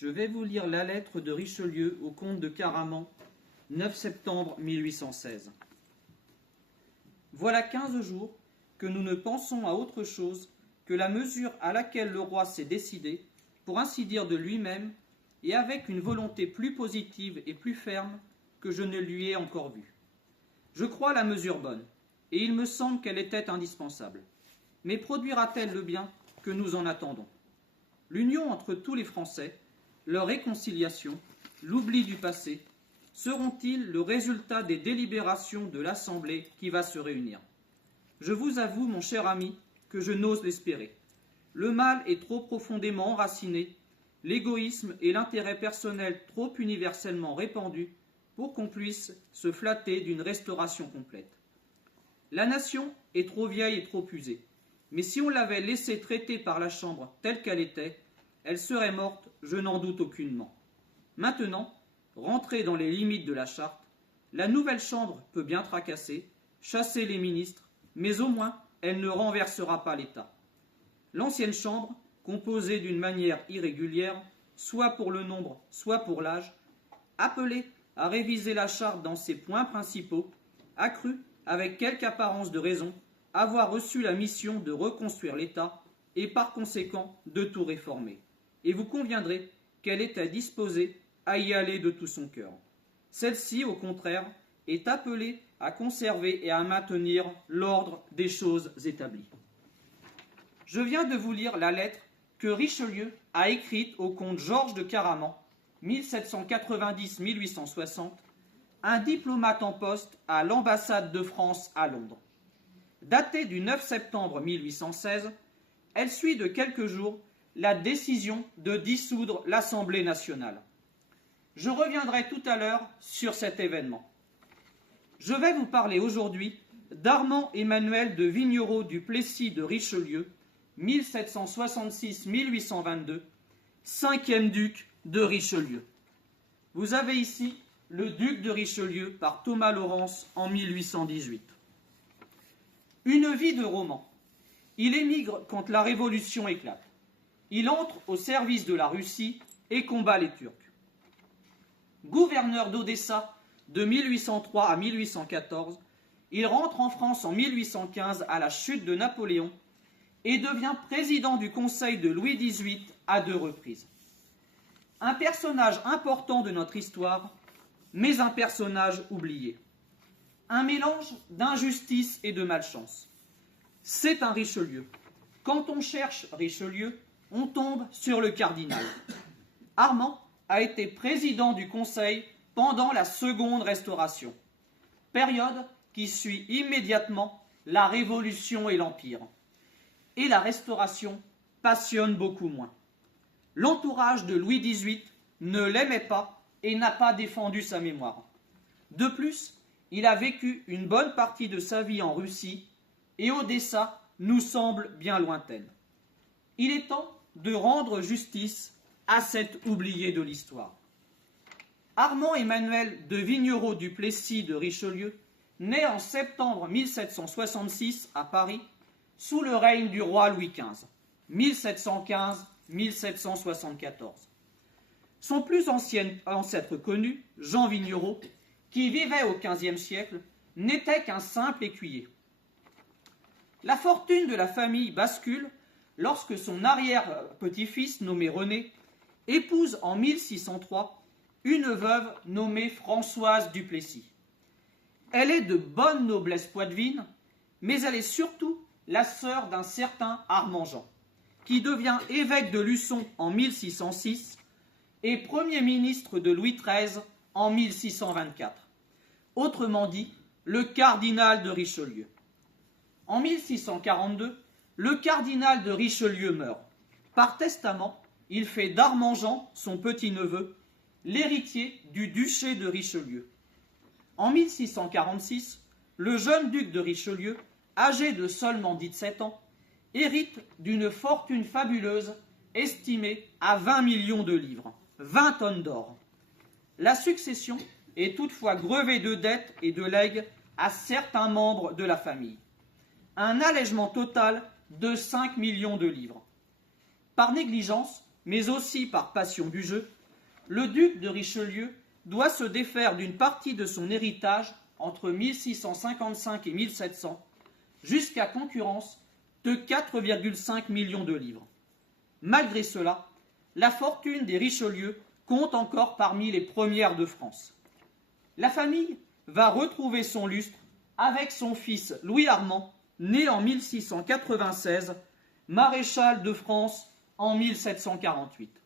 Je vais vous lire la lettre de Richelieu au comte de Caraman, 9 septembre 1816. Voilà 15 jours que nous ne pensons à autre chose que la mesure à laquelle le roi s'est décidé, pour ainsi dire de lui-même, et avec une volonté plus positive et plus ferme que je ne lui ai encore vue. Je crois la mesure bonne, et il me semble qu'elle était indispensable. Mais produira-t-elle le bien que nous en attendons? L'union entre tous les Français, leur réconciliation, l'oubli du passé, seront-ils le résultat des délibérations de l'Assemblée qui va se réunir? Je vous avoue, mon cher ami, que je n'ose l'espérer. Le mal est trop profondément enraciné, l'égoïsme et l'intérêt personnel trop universellement répandus pour qu'on puisse se flatter d'une restauration complète. La nation est trop vieille et trop usée, mais si on l'avait laissée traiter par la Chambre telle qu'elle était, elle serait morte, je n'en doute aucunement. Maintenant, rentrée dans les limites de la charte, la nouvelle Chambre peut bien tracasser, chasser les ministres, mais au moins elle ne renversera pas l'État. L'ancienne Chambre, composée d'une manière irrégulière, soit pour le nombre, soit pour l'âge, appelée à réviser la charte dans ses points principaux, a cru, avec quelque apparence de raison, avoir reçu la mission de reconstruire l'État et par conséquent de tout réformer. Et vous conviendrez qu'elle était disposée à y aller de tout son cœur. Celle-ci, au contraire, est appelée à conserver et à maintenir l'ordre des choses établies. Je viens de vous lire la lettre que Richelieu a écrite au comte Georges de Caraman, 1790-1860, un diplomate en poste à l'ambassade de France à Londres. Datée du 9 septembre 1816, elle suit de quelques jours la décision de dissoudre l'Assemblée nationale. Je reviendrai tout à l'heure sur cet événement. Je vais vous parler aujourd'hui d'Armand Emmanuel de Vignerot du Plessis de Richelieu, 1766-1822, 5e duc de Richelieu. Vous avez ici le duc de Richelieu par Thomas Lawrence en 1818. Une vie de roman. Il émigre quand la Révolution éclate. Il entre au service de la Russie et combat les Turcs. Gouverneur d'Odessa de 1803 à 1814, il rentre en France en 1815 à la chute de Napoléon et devient président du Conseil de Louis XVIII à 2 reprises. Un personnage important de notre histoire, mais un personnage oublié. Un mélange d'injustice et de malchance. C'est un Richelieu. Quand on cherche Richelieu, on tombe sur le cardinal. Armand a été président du Conseil pendant la Seconde Restauration, période qui suit immédiatement la Révolution et l'Empire. Et la Restauration passionne beaucoup moins. L'entourage de Louis XVIII ne l'aimait pas et n'a pas défendu sa mémoire. De plus, il a vécu une bonne partie de sa vie en Russie et Odessa nous semble bien lointaine. Il est temps de rendre justice à cet oublié de l'histoire. Armand Emmanuel de Vignerot du Plessis de Richelieu naît en septembre 1766 à Paris sous le règne du roi Louis XV, 1715-1774. Son plus ancien ancêtre connu, Jean Vignerot, qui vivait au XVe siècle, n'était qu'un simple écuyer. La fortune de la famille bascule lorsque son arrière-petit-fils, nommé René, épouse en 1603 une veuve nommée Françoise du Plessis. Elle est de bonne noblesse poitevine, mais elle est surtout la sœur d'un certain Armand Jean, qui devient évêque de Luçon en 1606 et Premier ministre de Louis XIII en 1624. Autrement dit, le cardinal de Richelieu. En 1642, le cardinal de Richelieu meurt. Par testament, il fait d'Armand Jean, son petit-neveu, l'héritier du duché de Richelieu. En 1646, le jeune duc de Richelieu, âgé de seulement 17 ans, hérite d'une fortune fabuleuse estimée à 20 millions de livres, 20 tonnes d'or. La succession est toutefois grevée de dettes et de legs à certains membres de la famille. Un allègement total de 5 millions de livres. Par négligence, mais aussi par passion du jeu, le duc de Richelieu doit se défaire d'une partie de son héritage entre 1655 et 1700, jusqu'à concurrence de 4,5 millions de livres. Malgré cela, la fortune des Richelieu compte encore parmi les premières de France. La famille va retrouver son lustre avec son fils Louis Armand, né en 1696, maréchal de France en 1748.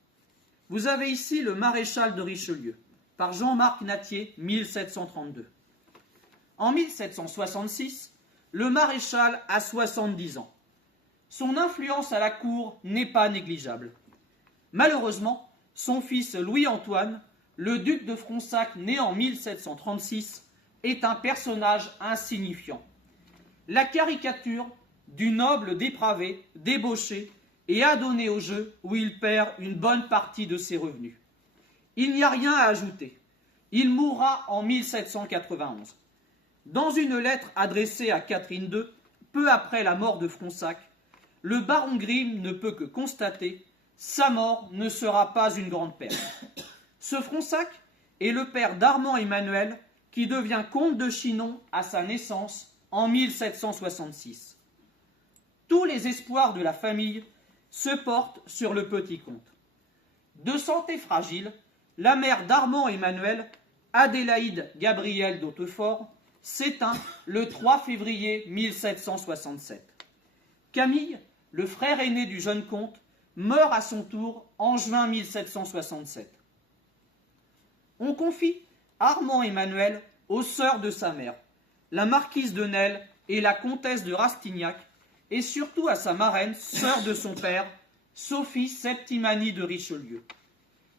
Vous avez ici le maréchal de Richelieu, par Jean-Marc Natier, 1732. En 1766, le maréchal a 70 ans. Son influence à la cour n'est pas négligeable. Malheureusement, son fils Louis-Antoine, le duc de Fronsac né en 1736, est un personnage insignifiant. La caricature du noble dépravé, débauché et adonné au jeu où il perd une bonne partie de ses revenus. Il n'y a rien à ajouter. Il mourra en 1791. Dans une lettre adressée à Catherine II, peu après la mort de Fronsac, le baron Grimm ne peut que constater « Sa mort ne sera pas une grande perte ». Ce Fronsac est le père d'Armand Emmanuel, qui devient comte de Chinon à sa naissance en 1766. Tous les espoirs de la famille se portent sur le petit comte. De santé fragile, la mère d'Armand Emmanuel, Adélaïde Gabrielle d'Hautefort, s'éteint le 3 février 1767. Camille, le frère aîné du jeune comte, meurt à son tour en juin 1767. On confie Armand Emmanuel aux sœurs de sa mère, la marquise de Nesle et la comtesse de Rastignac, et surtout à sa marraine, sœur de son père, Sophie Septimani de Richelieu.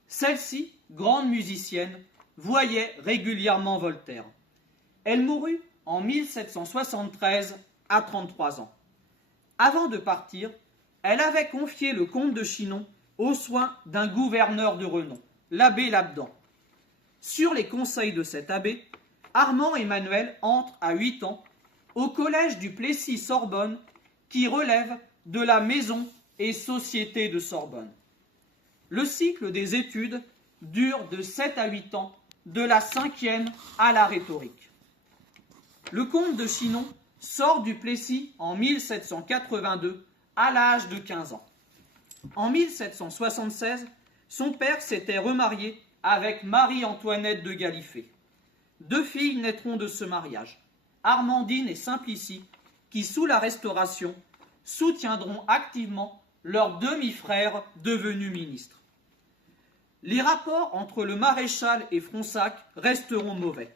Celle-ci, grande musicienne, voyait régulièrement Voltaire. Elle mourut en 1773 à 33 ans. Avant de partir, elle avait confié le comte de Chinon aux soins d'un gouverneur de renom, l'abbé Labdan. Sur les conseils de cet abbé, Armand Emmanuel entre à 8 ans au collège du Plessis-Sorbonne qui relève de la maison et société de Sorbonne. Le cycle des études dure de 7 à 8 ans, de la 5e à la rhétorique. Le comte de Chinon sort du Plessis en 1782 à l'âge de 15 ans. En 1776, son père s'était remarié avec Marie-Antoinette de Galifet. 2 filles naîtront de ce mariage, Armandine et Simplicie, qui, sous la Restauration, soutiendront activement leurs demi-frères devenus ministres. Les rapports entre le maréchal et Fronsac resteront mauvais.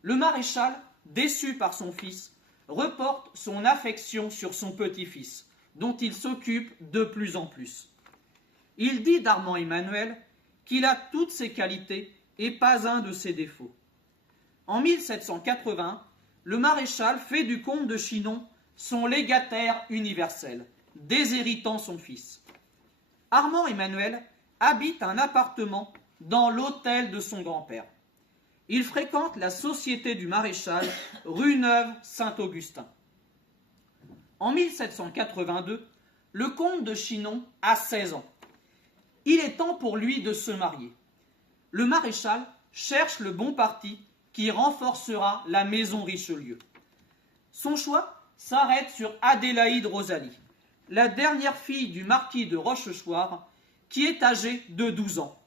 Le maréchal, déçu par son fils, reporte son affection sur son petit-fils, dont il s'occupe de plus en plus. Il dit d'Armand Emmanuel qu'il a toutes ses qualités et pas un de ses défauts. En 1780, le maréchal fait du comte de Chinon son légataire universel, déshéritant son fils. Armand Emmanuel habite un appartement dans l'hôtel de son grand-père. Il fréquente la société du maréchal, rue Neuve-Saint-Augustin. En 1782, le comte de Chinon a 16 ans. Il est temps pour lui de se marier. Le maréchal cherche le bon parti qui renforcera la maison Richelieu. Son choix s'arrête sur Adélaïde Rosalie, la dernière fille du marquis de Rochechouart, qui est âgée de 12 ans.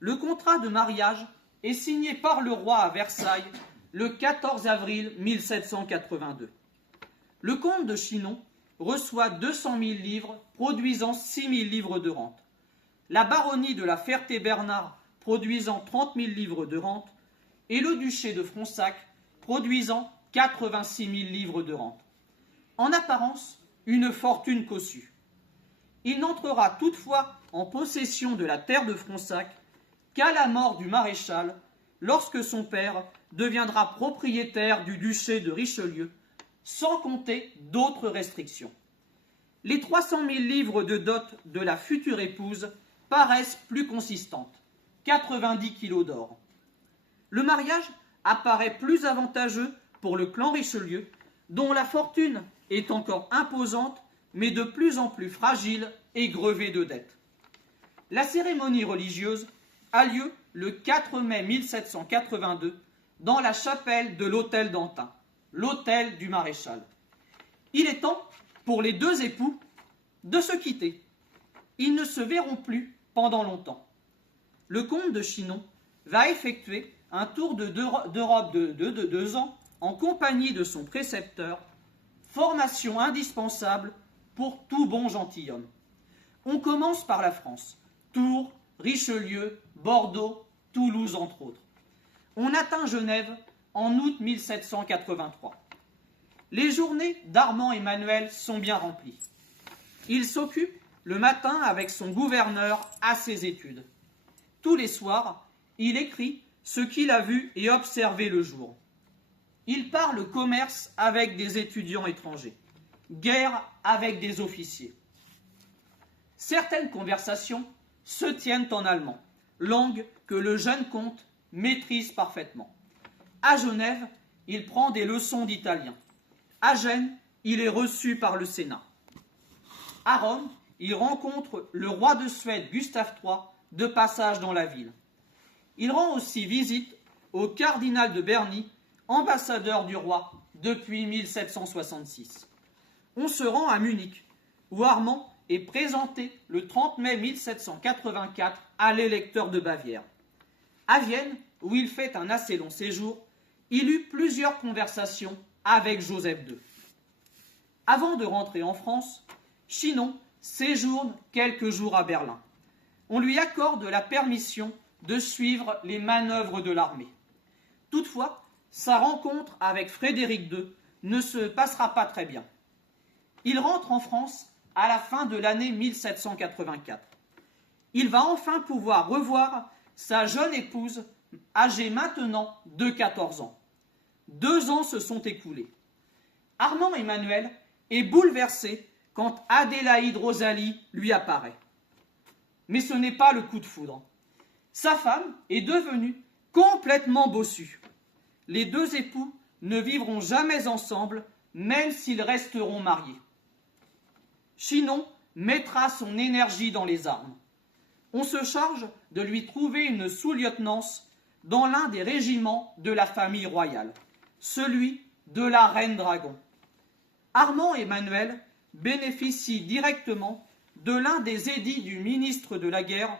Le contrat de mariage est signé par le roi à Versailles le 14 avril 1782. Le comte de Chinon reçoit 200 000 livres, produisant 6 000 livres de rente. La baronnie de la Ferté-Bernard, produisant 30 000 livres de rente, et le duché de Fronsac, produisant 86 000 livres de rente. En apparence, une fortune cossue. Il n'entrera toutefois en possession de la terre de Fronsac qu'à la mort du maréchal, lorsque son père deviendra propriétaire du duché de Richelieu, sans compter d'autres restrictions. Les 300 000 livres de dot de la future épouse paraissent plus consistantes, 90 kilos d'or. Le mariage apparaît plus avantageux pour le clan Richelieu, dont la fortune est encore imposante, mais de plus en plus fragile et grevée de dettes. La cérémonie religieuse a lieu le 4 mai 1782 dans la chapelle de l'hôtel d'Antin, l'hôtel du maréchal. Il est temps pour les deux époux de se quitter. Ils ne se verront plus pendant longtemps. Le comte de Chinon va effectuer un tour d'Europe de 2 ans en compagnie de son précepteur, formation indispensable pour tout bon gentilhomme. On commence par la France, Tours, Richelieu, Bordeaux, Toulouse entre autres. On atteint Genève en août 1783. Les journées d'Armand Emmanuel sont bien remplies. Il s'occupe le matin avec son gouverneur à ses études. Tous les soirs, il écrit ce qu'il a vu et observé le jour. Il parle commerce avec des étudiants étrangers, guerre avec des officiers. Certaines conversations se tiennent en allemand, langue que le jeune comte maîtrise parfaitement. À Genève, il prend des leçons d'italien. À Gênes, il est reçu par le Sénat. À Rome, il rencontre le roi de Suède Gustave III de passage dans la ville. Il rend aussi visite au cardinal de Berny, ambassadeur du roi depuis 1766. On se rend à Munich, où Armand est présenté le 30 mai 1784 à l'électeur de Bavière. À Vienne, où il fait un assez long séjour, il eut plusieurs conversations avec Joseph II. Avant de rentrer en France, Chinon séjourne quelques jours à Berlin. On lui accorde la permission de suivre les manœuvres de l'armée. Toutefois, sa rencontre avec Frédéric II ne se passera pas très bien. Il rentre en France à la fin de l'année 1784. Il va enfin pouvoir revoir sa jeune épouse, âgée maintenant de 14 ans. 2 ans se sont écoulés. Armand Emmanuel est bouleversé quand Adélaïde Rosalie lui apparaît. Mais ce n'est pas le coup de foudre. Sa femme est devenue complètement bossue. Les deux époux ne vivront jamais ensemble, même s'ils resteront mariés. Chinon mettra son énergie dans les armes. On se charge de lui trouver une sous-lieutenance dans l'un des régiments de la famille royale, celui de la Reine Dragon. Armand Emmanuel bénéficie directement de l'un des édits du ministre de la Guerre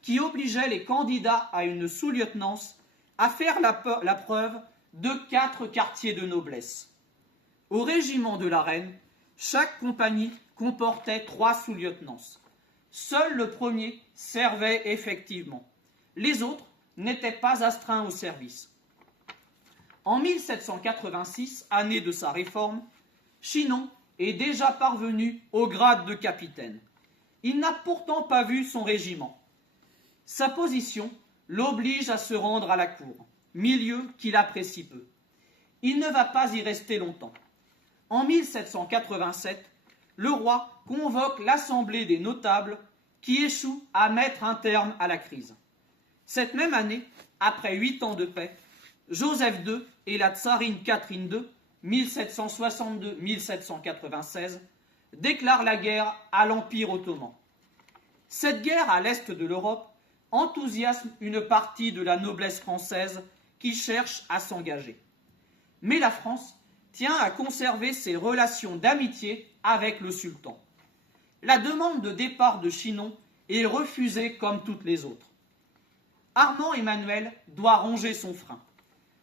qui obligeait les candidats à une sous-lieutenance à faire la preuve de 4 quartiers de noblesse. Au régiment de la Reine, chaque compagnie comportait 3 sous-lieutenants. Seul le premier servait effectivement. Les autres n'étaient pas astreints au service. En 1786, année de sa réforme, Chinon est déjà parvenu au grade de capitaine. Il n'a pourtant pas vu son régiment. Sa position l'oblige à se rendre à la cour, milieu qu'il apprécie peu. Il ne va pas y rester longtemps. En 1787, le roi convoque l'Assemblée des notables qui échoue à mettre un terme à la crise. Cette même année, après 8 ans de paix, Joseph II et la tsarine Catherine II, 1762-1796, déclarent la guerre à l'Empire ottoman. Cette guerre à l'est de l'Europe enthousiasme une partie de la noblesse française qui cherche à s'engager. Mais la France tient à conserver ses relations d'amitié avec le sultan. La demande de départ de Chinon est refusée comme toutes les autres. Armand Emmanuel doit ronger son frein.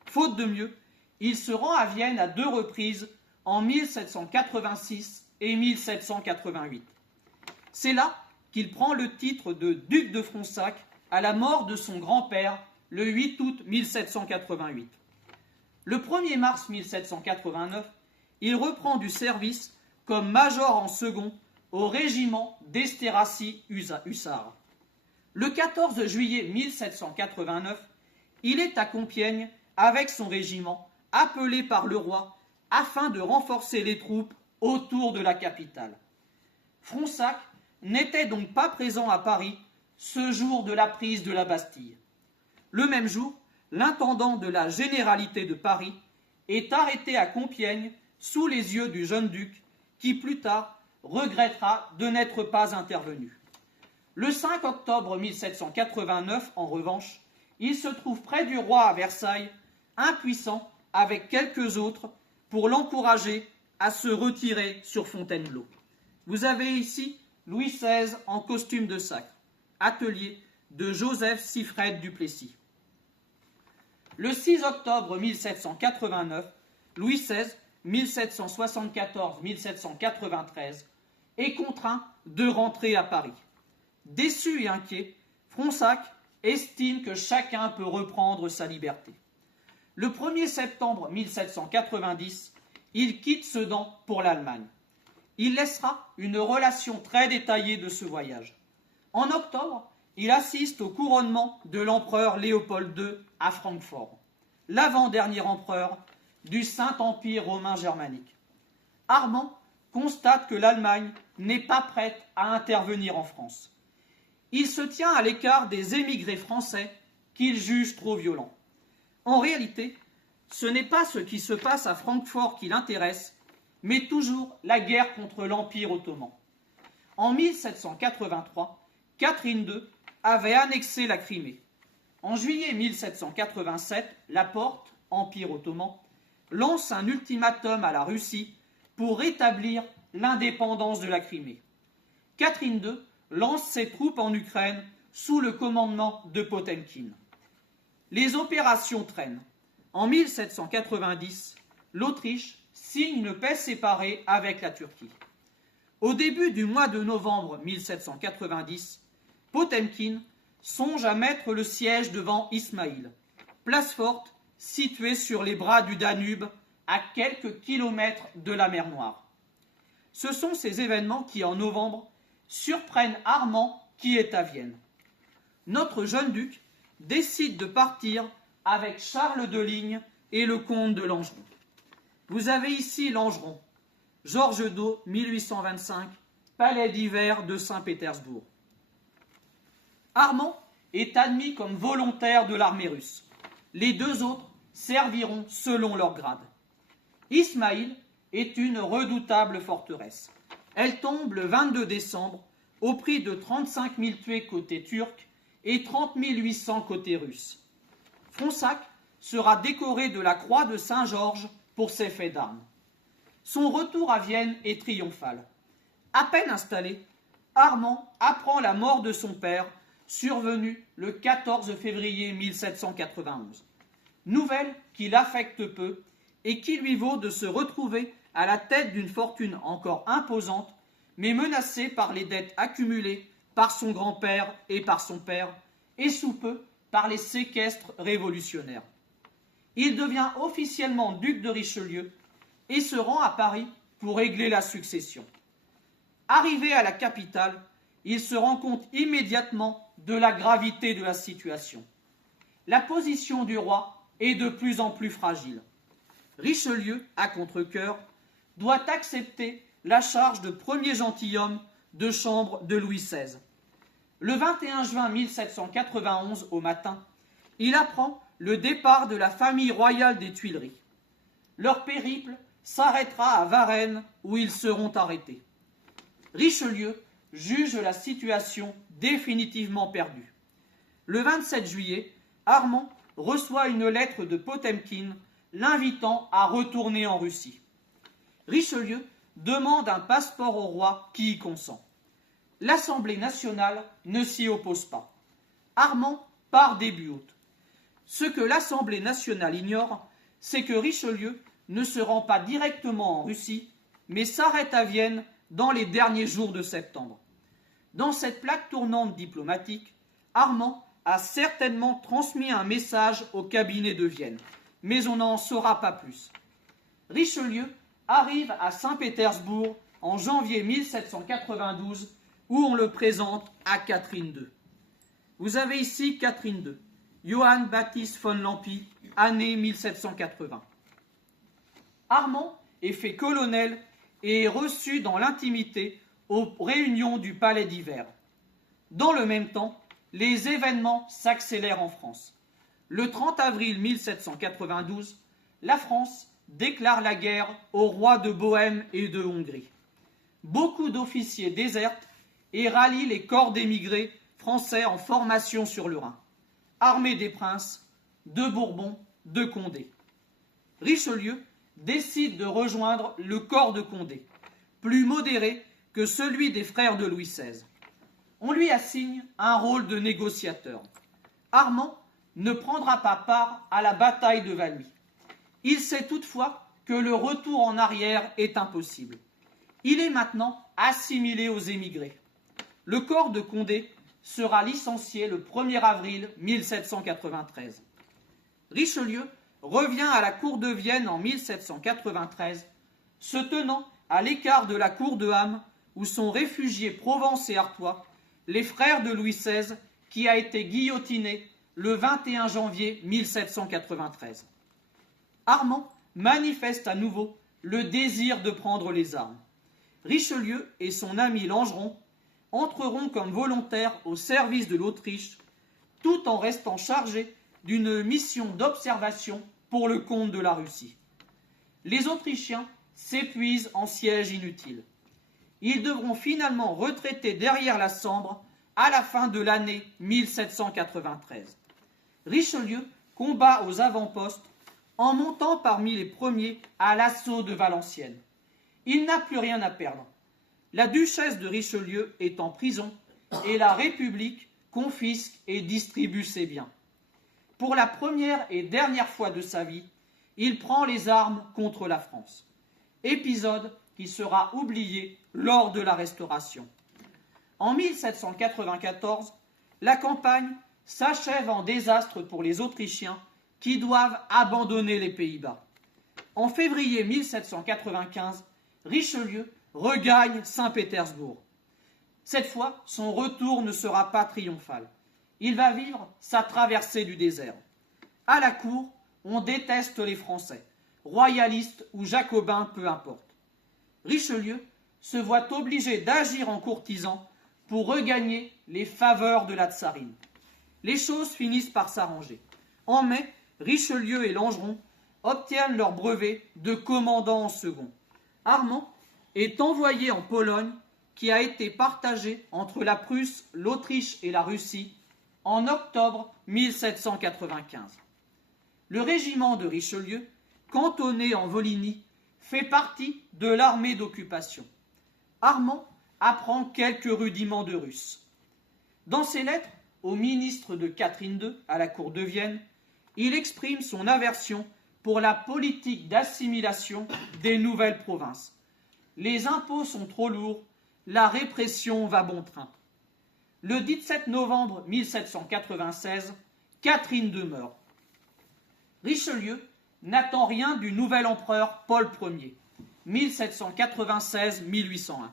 Faute de mieux, il se rend à Vienne à 2 reprises en 1786 et 1788. C'est là qu'il prend le titre de duc de Fronsac à la mort de son grand-père le 8 août 1788. Le 1er mars 1789, il reprend du service comme major en second au régiment d'Esterházy hussards. Le 14 juillet 1789, il est à Compiègne avec son régiment, appelé par le roi, afin de renforcer les troupes autour de la capitale. Fronsac n'était donc pas présent à Paris ce jour de la prise de la Bastille. Le même jour, l'intendant de la généralité de Paris est arrêté à Compiègne sous les yeux du jeune duc qui plus tard regrettera de n'être pas intervenu. Le 5 octobre 1789, en revanche, il se trouve près du roi à Versailles, impuissant, avec quelques autres, pour l'encourager à se retirer sur Fontainebleau. Vous avez ici Louis XVI en costume de sacre, atelier de Joseph Siffred Duplessis. Le 6 octobre 1789, Louis XVI, 1774-1793, est contraint de rentrer à Paris. Déçu et inquiet, Fronsac estime que chacun peut reprendre sa liberté. Le 1er septembre 1790, il quitte Sedan pour l'Allemagne. Il laissera une relation très détaillée de ce voyage. En octobre, il assiste au couronnement de l'empereur Léopold II à Francfort, l'avant-dernier empereur du Saint-Empire romain germanique. Armand constate que l'Allemagne n'est pas prête à intervenir en France. Il se tient à l'écart des émigrés français qu'il juge trop violents. En réalité, ce n'est pas ce qui se passe à Francfort qui l'intéresse, mais toujours la guerre contre l'Empire ottoman. En 1783, Catherine II avait annexé la Crimée. En juillet 1787, la Porte, Empire ottoman, lance un ultimatum à la Russie pour rétablir l'indépendance de la Crimée. Catherine II lance ses troupes en Ukraine sous le commandement de Potemkine. Les opérations traînent. En 1790, l'Autriche signe une paix séparée avec la Turquie. Au début du mois de novembre 1790, Potemkine songe à mettre le siège devant Ismaïl, place forte située sur les bras du Danube, à quelques kilomètres de la mer Noire. Ce sont ces événements qui, en novembre, surprennent Armand qui est à Vienne. Notre jeune duc décide de partir avec Charles de Ligne et le comte de Langeron. Vous avez ici Langeron, Georges II, 1825, palais d'hiver de Saint-Pétersbourg. Armand est admis comme volontaire de l'armée russe. Les deux autres serviront selon leur grade. Ismaïl est une redoutable forteresse. Elle tombe le 22 décembre au prix de 35 000 tués côté turc et 30 800 côté russe. Fronsac sera décoré de la croix de Saint-Georges pour ses faits d'armes. Son retour à Vienne est triomphal. À peine installé, Armand apprend la mort de son père, survenue le 14 février 1791. Nouvelle qui l'affecte peu et qui lui vaut de se retrouver à la tête d'une fortune encore imposante, mais menacée par les dettes accumulées par son grand-père et par son père, et sous peu par les séquestres révolutionnaires. Il devient officiellement duc de Richelieu et se rend à Paris pour régler la succession. Arrivé à la capitale, il se rend compte immédiatement de la gravité de la situation. La position du roi est de plus en plus fragile. Richelieu, à contre-cœur, doit accepter la charge de premier gentilhomme de chambre de Louis XVI. Le 21 juin 1791, au matin, il apprend le départ de la famille royale des Tuileries. Leur périple s'arrêtera à Varennes, où ils seront arrêtés. Richelieu juge la situation définitivement perdue. Le 27 juillet, Armand reçoit une lettre de Potemkine l'invitant à retourner en Russie. Richelieu demande un passeport au roi qui y consent. L'Assemblée nationale ne s'y oppose pas. Armand part début août. Ce que l'Assemblée nationale ignore, c'est que Richelieu ne se rend pas directement en Russie, mais s'arrête à Vienne dans les derniers jours de septembre. Dans cette plaque tournante diplomatique, Armand a certainement transmis un message au cabinet de Vienne, mais on n'en saura pas plus. Richelieu arrive à Saint-Pétersbourg en janvier 1792, où on le présente à Catherine II. Vous avez ici Catherine II, Johann Baptist von Lampi, année 1780. Armand est fait colonel et est reçu dans l'intimité aux réunions du palais d'hiver. Dans le même temps, les événements s'accélèrent en France. Le 30 avril 1792, la France déclare la guerre aux rois de Bohême et de Hongrie. Beaucoup d'officiers désertent et rallie les corps d'émigrés français en formation sur le Rhin. Armée des princes, de Bourbon, de Condé. Richelieu décide de rejoindre le corps de Condé, plus modéré que celui des frères de Louis XVI. On lui assigne un rôle de négociateur. Armand ne prendra pas part à la bataille de Valmy. Il sait toutefois que le retour en arrière est impossible. Il est maintenant assimilé aux émigrés. Le corps de Condé sera licencié le 1er avril 1793. Richelieu revient à la cour de Vienne en 1793, se tenant à l'écart de la cour de Ham où sont réfugiés Provence et Artois, les frères de Louis XVI, qui a été guillotiné le 21 janvier 1793. Armand manifeste à nouveau le désir de prendre les armes. Richelieu et son ami Langeron entreront comme volontaires au service de l'Autriche, tout en restant chargés d'une mission d'observation pour le compte de la Russie. Les Autrichiens s'épuisent en siège inutile. Ils devront finalement retraiter derrière la Sambre à la fin de l'année 1793. Richelieu combat aux avant-postes en montant parmi les premiers à l'assaut de Valenciennes. Il n'a plus rien à perdre. La duchesse de Richelieu est en prison et la République confisque et distribue ses biens. Pour la première et dernière fois de sa vie, il prend les armes contre la France. Épisode qui sera oublié lors de la Restauration. En 1794, la campagne s'achève en désastre pour les Autrichiens qui doivent abandonner les Pays-Bas. En février 1795, Richelieu regagne Saint-Pétersbourg. Cette fois, son retour ne sera pas triomphal. Il va vivre sa traversée du désert. À la cour, on déteste les Français, royalistes ou jacobins, peu importe. Richelieu se voit obligé d'agir en courtisan pour regagner les faveurs de la tsarine. Les choses finissent par s'arranger. En mai, Richelieu et Langeron obtiennent leur brevet de commandant en second. Armand est envoyé en Pologne, qui a été partagée entre la Prusse, l'Autriche et la Russie en octobre 1795. Le régiment de Richelieu, cantonné en Volhynie, fait partie de l'armée d'occupation. Armand apprend quelques rudiments de russe. Dans ses lettres au ministre de Catherine II à la cour de Vienne, il exprime son aversion pour la politique d'assimilation des nouvelles provinces. Les impôts sont trop lourds, la répression va bon train. Le 17 novembre 1796, Catherine II meurt. Richelieu n'attend rien du nouvel empereur Paul Ier, 1796-1801.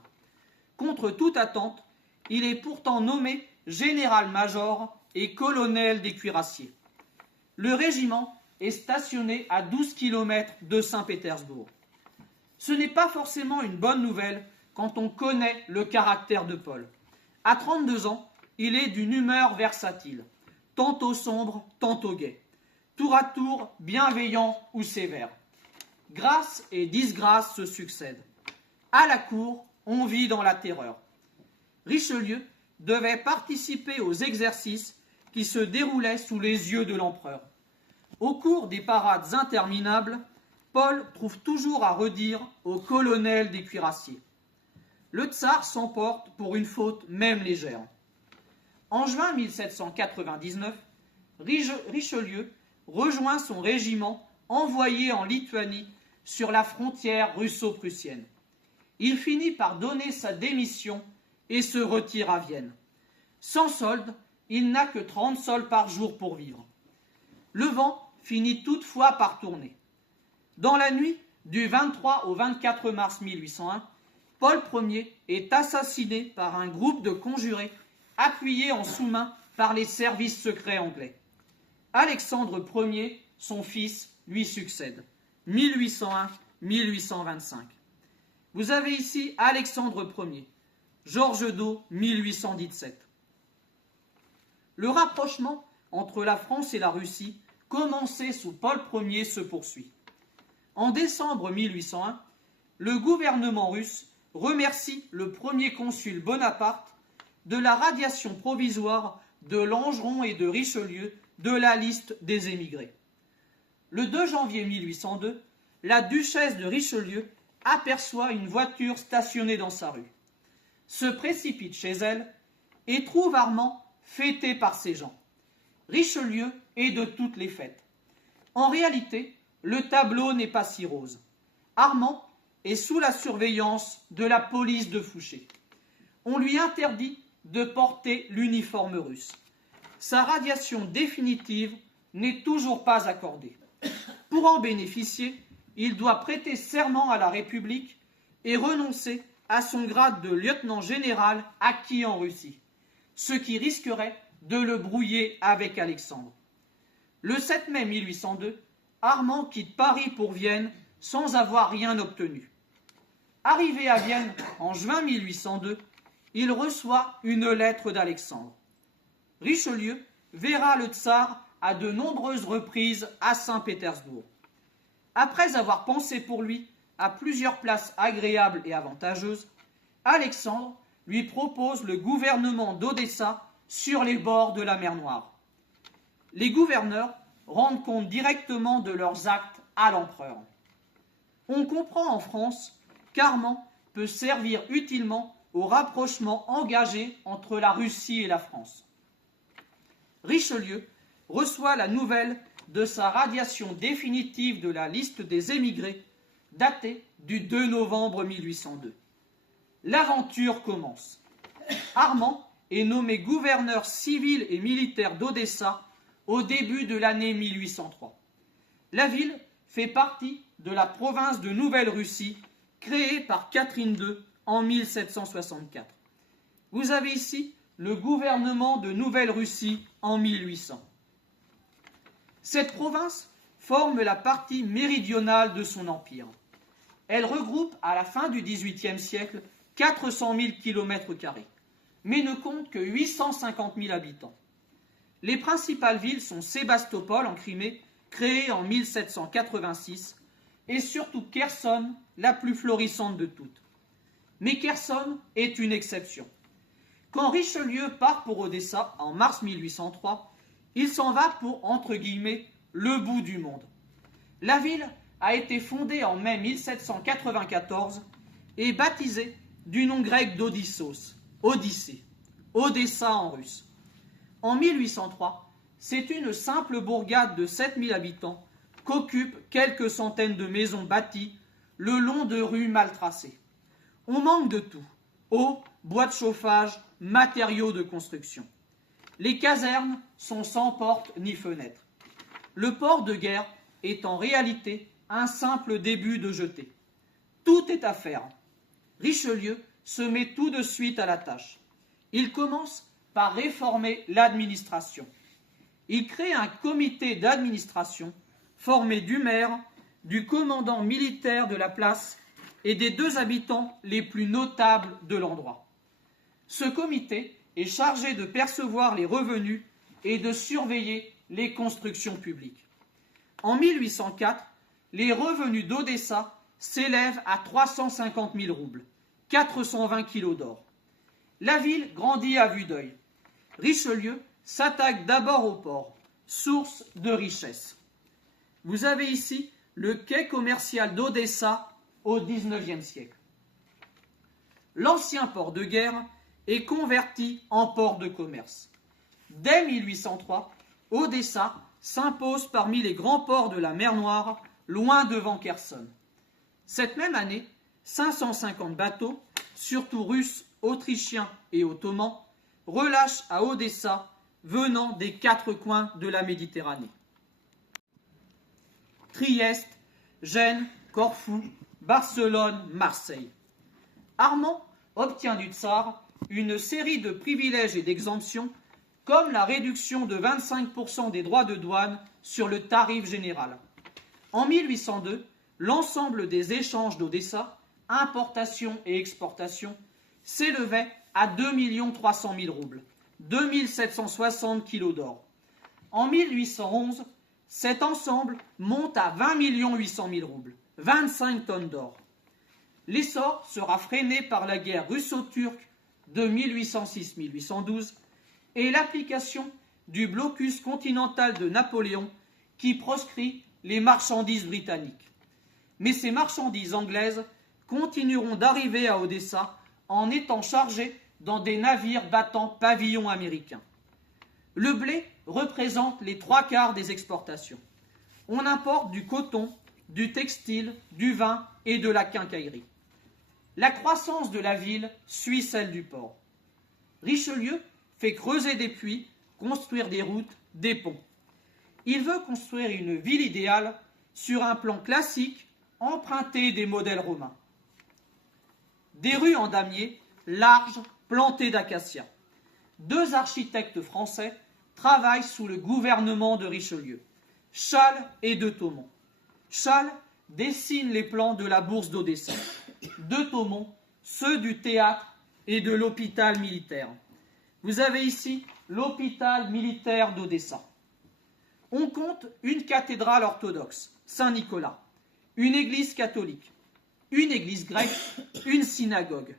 Contre toute attente, il est pourtant nommé général-major et colonel des cuirassiers. Le régiment est stationné à 12 km de Saint-Pétersbourg. Ce n'est pas forcément une bonne nouvelle quand on connaît le caractère de Paul. À 32 ans, il est d'une humeur versatile, tantôt sombre, tantôt gai, tour à tour bienveillant ou sévère. Grâce et disgrâce se succèdent. À la cour, on vit dans la terreur. Richelieu devait participer aux exercices qui se déroulaient sous les yeux de l'empereur. Au cours des parades interminables, Paul trouve toujours à redire au colonel des cuirassiers. Le tsar s'emporte pour une faute même légère. En juin 1799, Richelieu rejoint son régiment envoyé en Lituanie sur la frontière russo-prussienne. Il finit par donner sa démission et se retire à Vienne. Sans solde, il n'a que 30 sols par jour pour vivre. Le vent finit toutefois par tourner. Dans la nuit du 23 au 24 mars 1801, Paul Ier est assassiné par un groupe de conjurés appuyé en sous-main par les services secrets anglais. Alexandre Ier, son fils, lui succède. 1801-1825. Vous avez ici Alexandre Ier, Georges d'O, 1817. Le rapprochement entre la France et la Russie, commencé sous Paul Ier, se poursuit. En décembre 1801, le gouvernement russe remercie le premier consul Bonaparte de la radiation provisoire de Langeron et de Richelieu de la liste des émigrés. Le 2 janvier 1802, la duchesse de Richelieu aperçoit une voiture stationnée dans sa rue, se précipite chez elle et trouve Armand fêté par ses gens. Richelieu est de toutes les fêtes. En réalité, le tableau n'est pas si rose. Armand est sous la surveillance de la police de Fouché. On lui interdit de porter l'uniforme russe. Sa radiation définitive n'est toujours pas accordée. Pour en bénéficier, il doit prêter serment à la République et renoncer à son grade de lieutenant général acquis en Russie, ce qui risquerait de le brouiller avec Alexandre. Le 7 mai 1802, Armand quitte Paris pour Vienne sans avoir rien obtenu. Arrivé à Vienne en juin 1802, il reçoit une lettre d'Alexandre. Richelieu verra le tsar à de nombreuses reprises à Saint-Pétersbourg. Après avoir pensé pour lui à plusieurs places agréables et avantageuses, Alexandre lui propose le gouvernement d'Odessa sur les bords de la mer Noire. Les gouverneurs rendent compte directement de leurs actes à l'empereur. On comprend en France qu'Armand peut servir utilement au rapprochement engagé entre la Russie et la France. Richelieu reçoit la nouvelle de sa radiation définitive de la liste des émigrés, datée du 2 novembre 1802. L'aventure commence. Armand est nommé gouverneur civil et militaire d'Odessa au début de l'année 1803. La ville fait partie de la province de Nouvelle-Russie, créée par Catherine II en 1764. Vous avez ici le gouvernement de Nouvelle-Russie en 1800. Cette province forme la partie méridionale de son empire. Elle regroupe à la fin du XVIIIe siècle 400 000 km², mais ne compte que 850 000 habitants. Les principales villes sont Sébastopol en Crimée, créée en 1786, et surtout Kherson, la plus florissante de toutes. Mais Kherson est une exception. Quand Richelieu part pour Odessa en mars 1803, il s'en va pour, entre guillemets, le bout du monde. La ville a été fondée en mai 1794 et baptisée du nom grec d'Odyssos, Odyssée, Odessa en russe. En 1803, c'est une simple bourgade de 7000 habitants qu'occupent quelques centaines de maisons bâties le long de rues mal tracées. On manque de tout, eau, bois de chauffage, matériaux de construction. Les casernes sont sans porte ni fenêtre. Le port de guerre est en réalité un simple début de jetée. Tout est à faire. Richelieu se met tout de suite à la tâche. Il commence par réformer l'administration. Il crée un comité d'administration formé du maire, du commandant militaire de la place et des 2 habitants les plus notables de l'endroit. Ce comité est chargé de percevoir les revenus et de surveiller les constructions publiques. En 1804, les revenus d'Odessa s'élèvent à 350 000 roubles, 420 kilos d'or. La ville grandit à vue d'œil. Richelieu s'attaque d'abord au port, source de richesse. Vous avez ici le quai commercial d'Odessa au XIXe siècle. L'ancien port de guerre est converti en port de commerce. Dès 1803, Odessa s'impose parmi les grands ports de la mer Noire, loin devant Kherson. Cette même année, 550 bateaux, surtout russes, autrichiens et ottomans, relâchent à Odessa, venant des 4 coins de la Méditerranée. Trieste, Gênes, Corfou, Barcelone, Marseille. Armand obtient du tsar une série de privilèges et d'exemptions, comme la réduction de 25% des droits de douane sur le tarif général. En 1802, l'ensemble des échanges d'Odessa, importation et exportation, s'élevait à 2 300 000 roubles, 2 760 kilos d'or. En 1811, cet ensemble monte à 20 800 000 roubles, 25 tonnes d'or. L'essor sera freiné par la guerre russo-turque de 1806-1812 et l'application du blocus continental de Napoléon qui proscrit les marchandises britanniques. Mais ces marchandises anglaises continueront d'arriver à Odessa en étant chargées dans des navires battant pavillon américain. Le blé représente les 3/4 des exportations. On importe du coton, du textile, du vin et de la quincaillerie. La croissance de la ville suit celle du port. Richelieu fait creuser des puits, construire des routes, des ponts. Il veut construire une ville idéale sur un plan classique emprunté des modèles romains. Des rues en damier, larges, plantées d'acacias. 2 architectes français travaillent sous le gouvernement de Richelieu, Chasles et de Thomont. Chasles dessine les plans de la bourse d'Odessa. De Thomont, ceux du théâtre et de l'hôpital militaire. Vous avez ici l'hôpital militaire d'Odessa. On compte une cathédrale orthodoxe, Saint-Nicolas, une église catholique, une église grecque, une synagogue.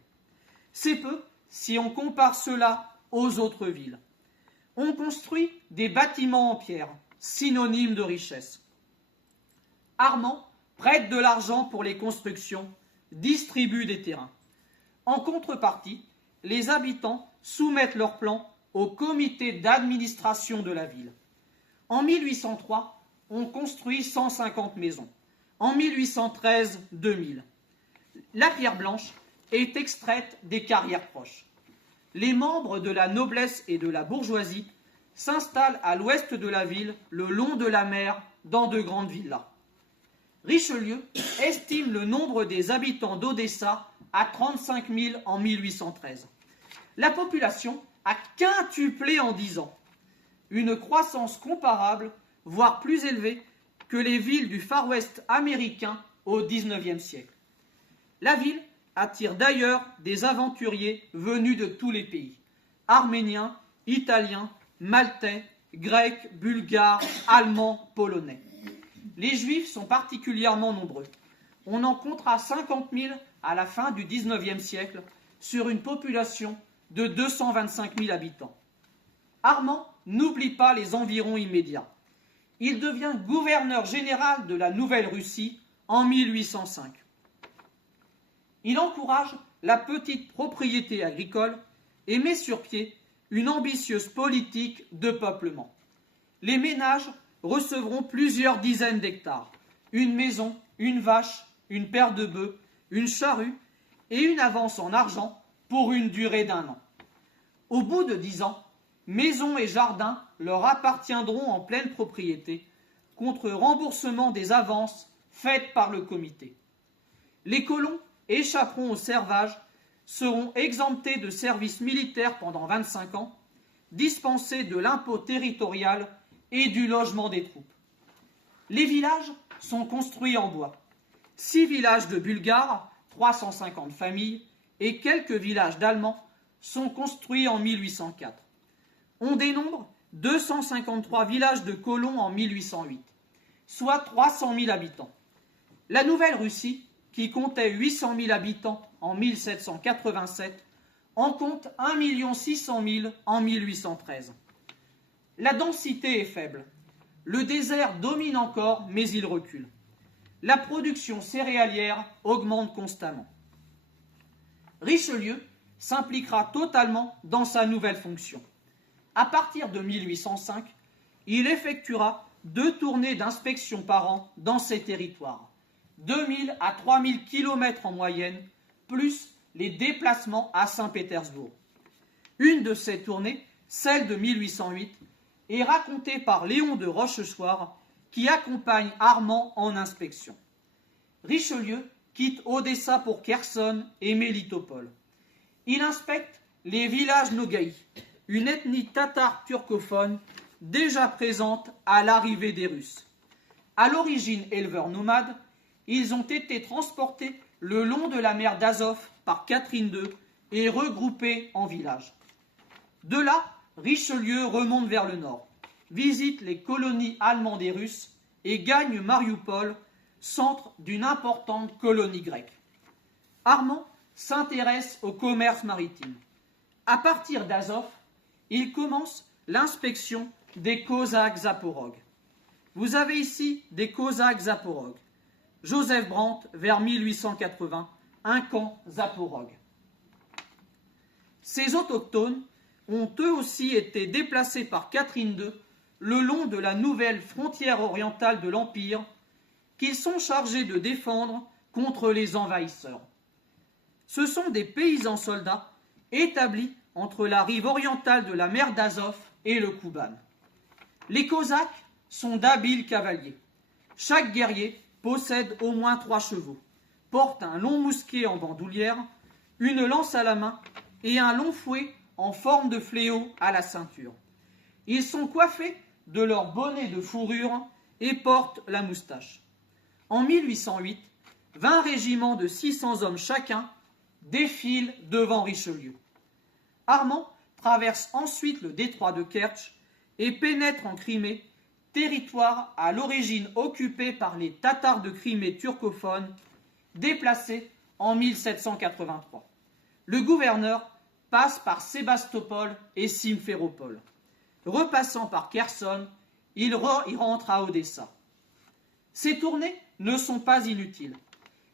C'est peu si on compare cela aux autres villes. On construit des bâtiments en pierre, synonyme de richesse. Armand prête de l'argent pour les constructions, distribue des terrains. En contrepartie, les habitants soumettent leurs plans au comité d'administration de la ville. En 1803, on construit 150 maisons. En 1813, 2000. La pierre blanche est extraite des carrières proches. Les membres de la noblesse et de la bourgeoisie s'installent à l'ouest de la ville, le long de la mer, dans de grandes villas. Richelieu estime le nombre des habitants d'Odessa à 35 000 en 1813. La population a quintuplé en 10 ans. Une croissance comparable, voire plus élevée, que les villes du Far West américain au XIXe siècle. La ville attire d'ailleurs des aventuriers venus de tous les pays, arméniens, italiens, maltais, grecs, bulgares, allemands, polonais. Les juifs sont particulièrement nombreux. On en comptera 50 000 à la fin du XIXe siècle sur une population de 225 000 habitants. Armand n'oublie pas les environs immédiats. Il devient gouverneur général de la Nouvelle-Russie en 1805. Il encourage la petite propriété agricole et met sur pied une ambitieuse politique de peuplement. Les ménages recevront plusieurs dizaines d'hectares, une maison, une vache, une paire de bœufs, une charrue et une avance en argent pour une durée d'1 an. Au bout de 10 ans, maisons et jardins leur appartiendront en pleine propriété contre remboursement des avances faites par le comité. Les colons échapperont au servage, seront exemptés de service militaire pendant 25 ans, dispensés de l'impôt territorial et du logement des troupes. Les villages sont construits en bois. 6 villages de Bulgares, 350 familles, et quelques villages d'Allemands sont construits en 1804. On dénombre 253 villages de colons en 1808, soit 300 000 habitants. La Nouvelle-Russie, qui comptait 800 000 habitants en 1787, en compte 1 600 000 en 1813. La densité est faible. Le désert domine encore, mais il recule. La production céréalière augmente constamment. Richelieu s'impliquera totalement dans sa nouvelle fonction. À partir de 1805, il effectuera 2 tournées d'inspection par an dans ces territoires, 2000 à 3000 km en moyenne, plus les déplacements à Saint-Pétersbourg. Une de ces tournées, celle de 1808, est racontée par Léon de Rochechouart, qui accompagne Armand en inspection. Richelieu quitte Odessa pour Kherson et Mélitopol. Il inspecte les villages Nogaïs, une ethnie tatare turcophone déjà présente à l'arrivée des Russes. À l'origine éleveurs nomades, ils ont été transportés le long de la mer d'Azov par Catherine II et regroupés en villages. De là, Richelieu remonte vers le nord, visite les colonies allemandes et russes et gagne Marioupol, centre d'une importante colonie grecque. Armand s'intéresse au commerce maritime. À partir d'Azov, il commence l'inspection des Cosaques Zaporogues. Vous avez ici des Cosaques Zaporogues. Joseph Brandt, vers 1880, un camp Zaporogue. Ces autochtones ont eux aussi été déplacés par Catherine II le long de la nouvelle frontière orientale de l'Empire qu'ils sont chargés de défendre contre les envahisseurs. Ce sont des paysans soldats établis entre la rive orientale de la mer d'Azov et le Kouban. Les Cosaques sont d'habiles cavaliers. Chaque guerrier possède au moins 3 chevaux, porte un long mousquet en bandoulière, une lance à la main et un long fouet en forme de fléau à la ceinture. Ils sont coiffés de leur bonnet de fourrure et portent la moustache. En 1808, 20 régiments de 600 hommes chacun défilent devant Richelieu. Armand traverse ensuite le détroit de Kertch et pénètre en Crimée, territoire à l'origine occupé par les Tatars de Crimée turcophones, déplacés en 1783. Le gouverneur passe par Sébastopol et Simferopol. Repassant par Kherson, il rentre à Odessa. Ces tournées ne sont pas inutiles.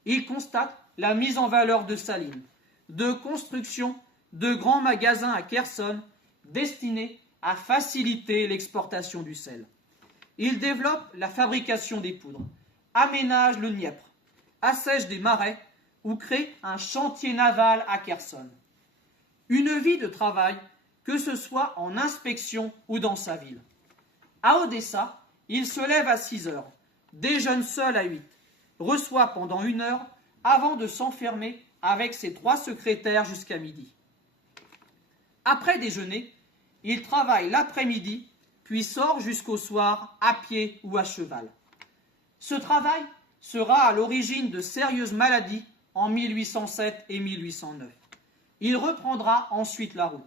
Il constate la mise en valeur de Saline, de construction de grands magasins à Kherson destinés à faciliter l'exportation du sel. Il développe la fabrication des poudres, aménage le Dniepr, assèche des marais ou crée un chantier naval à Kherson. Une vie de travail, que ce soit en inspection ou dans sa ville. À Odessa, il se lève à 6 heures, déjeune seul à 8, reçoit pendant 1 heure avant de s'enfermer avec ses 3 secrétaires jusqu'à midi. Après déjeuner, il travaille l'après-midi, puis sort jusqu'au soir à pied ou à cheval. Ce travail sera à l'origine de sérieuses maladies en 1807 et 1809. Il reprendra ensuite la route.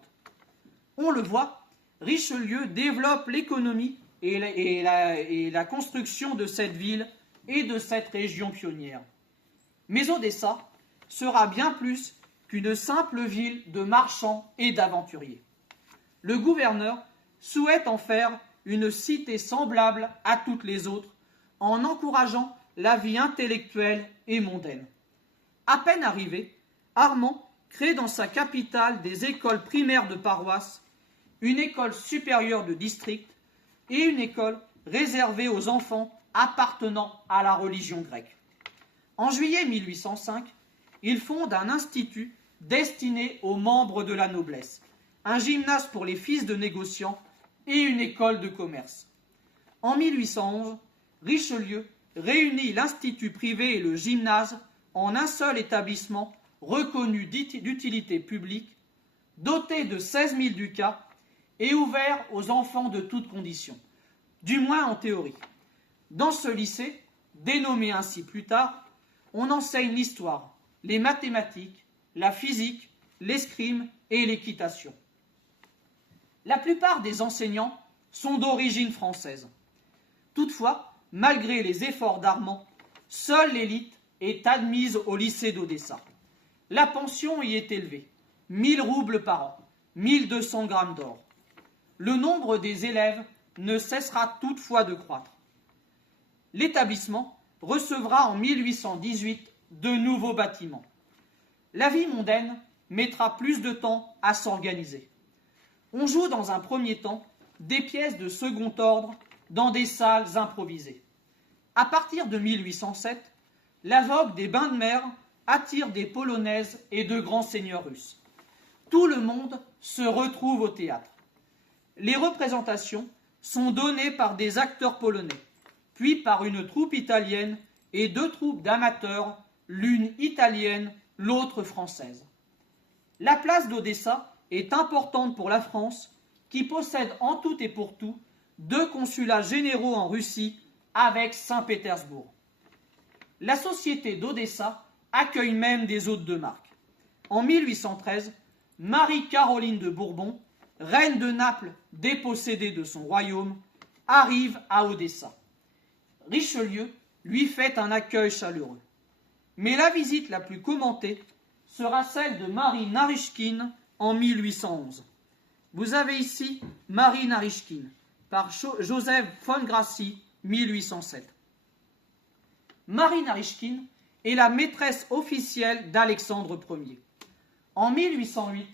On le voit, Richelieu développe l'économie et la construction de cette ville et de cette région pionnière. Mais Odessa sera bien plus qu'une simple ville de marchands et d'aventuriers. Le gouverneur souhaite en faire une cité semblable à toutes les autres, en encourageant la vie intellectuelle et mondaine. À peine arrivé, Armand crée dans sa capitale des écoles primaires de paroisse, une école supérieure de district et une école réservée aux enfants appartenant à la religion grecque. En juillet 1805, il fonde un institut destiné aux membres de la noblesse, un gymnase pour les fils de négociants et une école de commerce. En 1811, Richelieu réunit l'institut privé et le gymnase en un seul établissement reconnu d'utilité publique, doté de 16 000 ducats et ouvert aux enfants de toutes conditions, du moins en théorie. Dans ce lycée, dénommé ainsi plus tard, on enseigne l'histoire, les mathématiques, la physique, l'escrime et l'équitation. La plupart des enseignants sont d'origine française. Toutefois, malgré les efforts d'Armand, seule l'élite est admise au lycée d'Odessa. La pension y est élevée, 1000 roubles par an, 1200 grammes d'or. Le nombre des élèves ne cessera toutefois de croître. L'établissement recevra en 1818 de nouveaux bâtiments. La vie mondaine mettra plus de temps à s'organiser. On joue dans un premier temps des pièces de second ordre dans des salles improvisées. À partir de 1807, la vogue des bains de mer attire des polonaises et de grands seigneurs russes. Tout le monde se retrouve au théâtre. Les représentations sont données par des acteurs polonais, puis par une troupe italienne et 2 troupes d'amateurs, l'une italienne, l'autre française. La place d'Odessa est importante pour la France, qui possède en tout et pour tout 2 consulats généraux en Russie avec Saint-Pétersbourg. La société d'Odessa accueille même des hôtes de marque. En 1813, Marie-Caroline de Bourbon, reine de Naples dépossédée de son royaume, arrive à Odessa. Richelieu lui fait un accueil chaleureux. Mais la visite la plus commentée sera celle de Marie Narychkine en 1811. Vous avez ici Marie Narychkine, par Joseph von Grassi, 1807. Marie Narychkine est la maîtresse officielle d'Alexandre Ier. En 1808,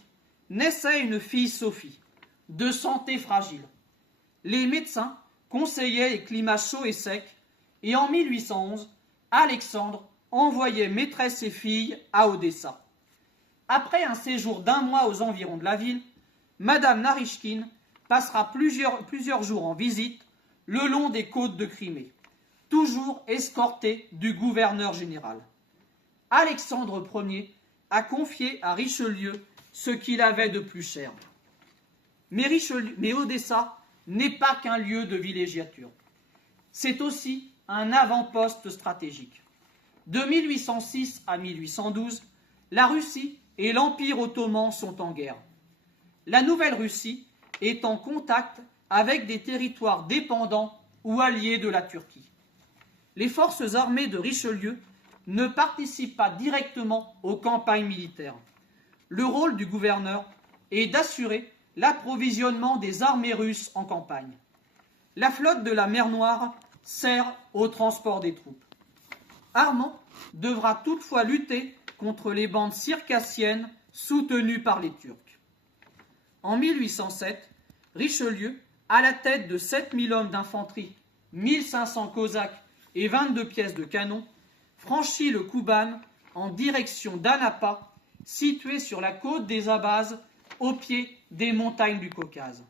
naissait une fille Sophie, de santé fragile. Les médecins conseillaient les climats chauds et secs, et en 1811, Alexandre envoyait maîtresse et fille à Odessa. Après un séjour d'1 mois aux environs de la ville, Madame Narychkine passera plusieurs jours en visite le long des côtes de Crimée, toujours escortée du gouverneur général. Alexandre Ier a confié à Richelieu ce qu'il avait de plus cher. Mais Odessa n'est pas qu'un lieu de villégiature. C'est aussi un avant-poste stratégique. De 1806 à 1812, la Russie et l'Empire ottoman sont en guerre. La Nouvelle-Russie est en contact avec des territoires dépendants ou alliés de la Turquie. Les forces armées de Richelieu ne participent pas directement aux campagnes militaires. Le rôle du gouverneur est d'assurer l'approvisionnement des armées russes en campagne. La flotte de la mer Noire sert au transport des troupes. Armand devra toutefois lutter contre les bandes circassiennes soutenues par les Turcs. En 1807, Richelieu, à la tête de 7000 hommes d'infanterie, 1500 cosaques et 22 pièces de canon, franchit le Kouban en direction d'Anapa, situé sur la côte des Abkhazes, au pied des montagnes du Caucase.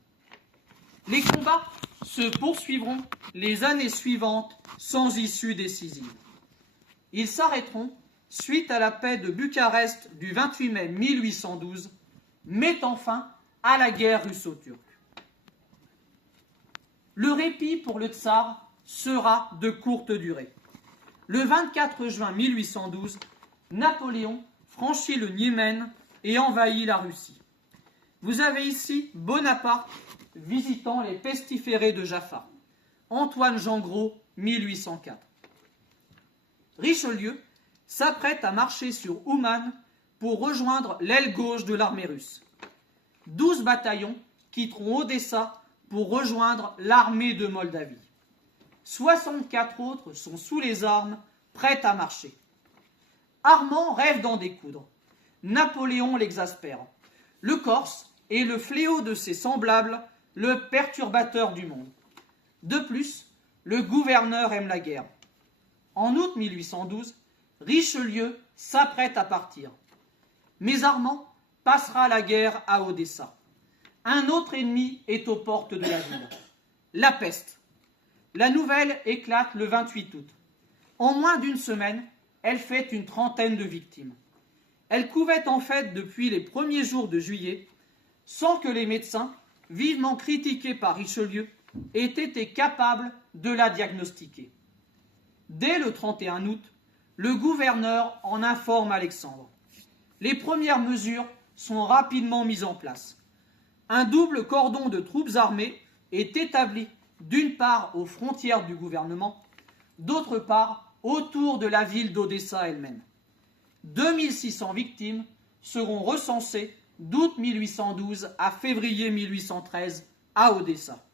Les combats se poursuivront les années suivantes sans issue décisive. Ils s'arrêteront suite à la paix de Bucarest du 28 mai 1812, mettant fin à la guerre russo-turque. Le répit pour le tsar sera de courte durée. Le 24 juin 1812, Napoléon franchit le Niémen et envahit la Russie. Vous avez ici Bonaparte visitant les pestiférés de Jaffa. Antoine Jean Gros, 1804. Richelieu s'apprête à marcher sur Ouman pour rejoindre l'aile gauche de l'armée russe. 12 bataillons quitteront Odessa pour rejoindre l'armée de Moldavie. 64 autres sont sous les armes, prêts à marcher. Armand rêve d'en découdre. Napoléon l'exaspère. Le Corse est le fléau de ses semblables, le perturbateur du monde. De plus, le gouverneur aime la guerre. En août 1812, Richelieu s'apprête à partir. Mais Armand passera la guerre à Odessa. Un autre ennemi est aux portes de la ville. La peste. La nouvelle éclate le 28 août. En moins d'une semaine, elle fait une trentaine de victimes. Elle couvait en fait depuis les premiers jours de juillet, sans que les médecins, vivement critiqués par Richelieu, aient été capables de la diagnostiquer. Dès le 31 août, le gouverneur en informe Alexandre. Les premières mesures sont rapidement mises en place. Un double cordon de troupes armées est établi d'une part aux frontières du gouvernement, d'autre part autour de la ville d'Odessa elle-même. 2600 victimes seront recensées d'août 1812 à février 1813 à Odessa.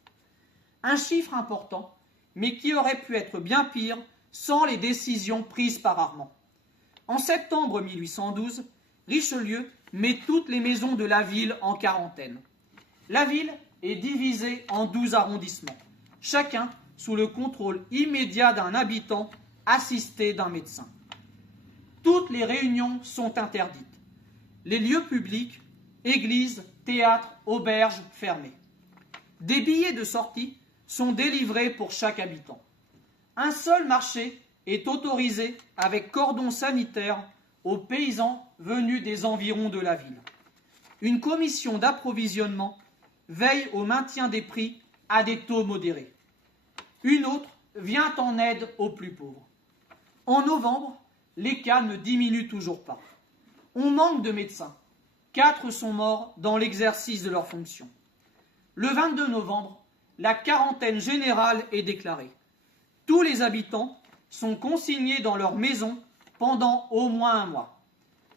Un chiffre important, mais qui aurait pu être bien pire sans les décisions prises par Armand. En septembre 1812, Richelieu met toutes les maisons de la ville en quarantaine. La ville est divisée en 12 arrondissements, chacun sous le contrôle immédiat d'un habitant assisté d'un médecin. Toutes les réunions sont interdites. Les lieux publics, églises, théâtres, auberges fermés. Des billets de sortie sont délivrés pour chaque habitant. Un seul marché est autorisé avec cordon sanitaire aux paysans venus des environs de la ville. Une commission d'approvisionnement veille au maintien des prix à des taux modérés. Une autre vient en aide aux plus pauvres. En novembre, les cas ne diminuent toujours pas. On manque de médecins. 4 sont morts dans l'exercice de leurs fonctions. Le 22 novembre, la quarantaine générale est déclarée. Tous les habitants sont consignés dans leur maison pendant au moins 1 mois.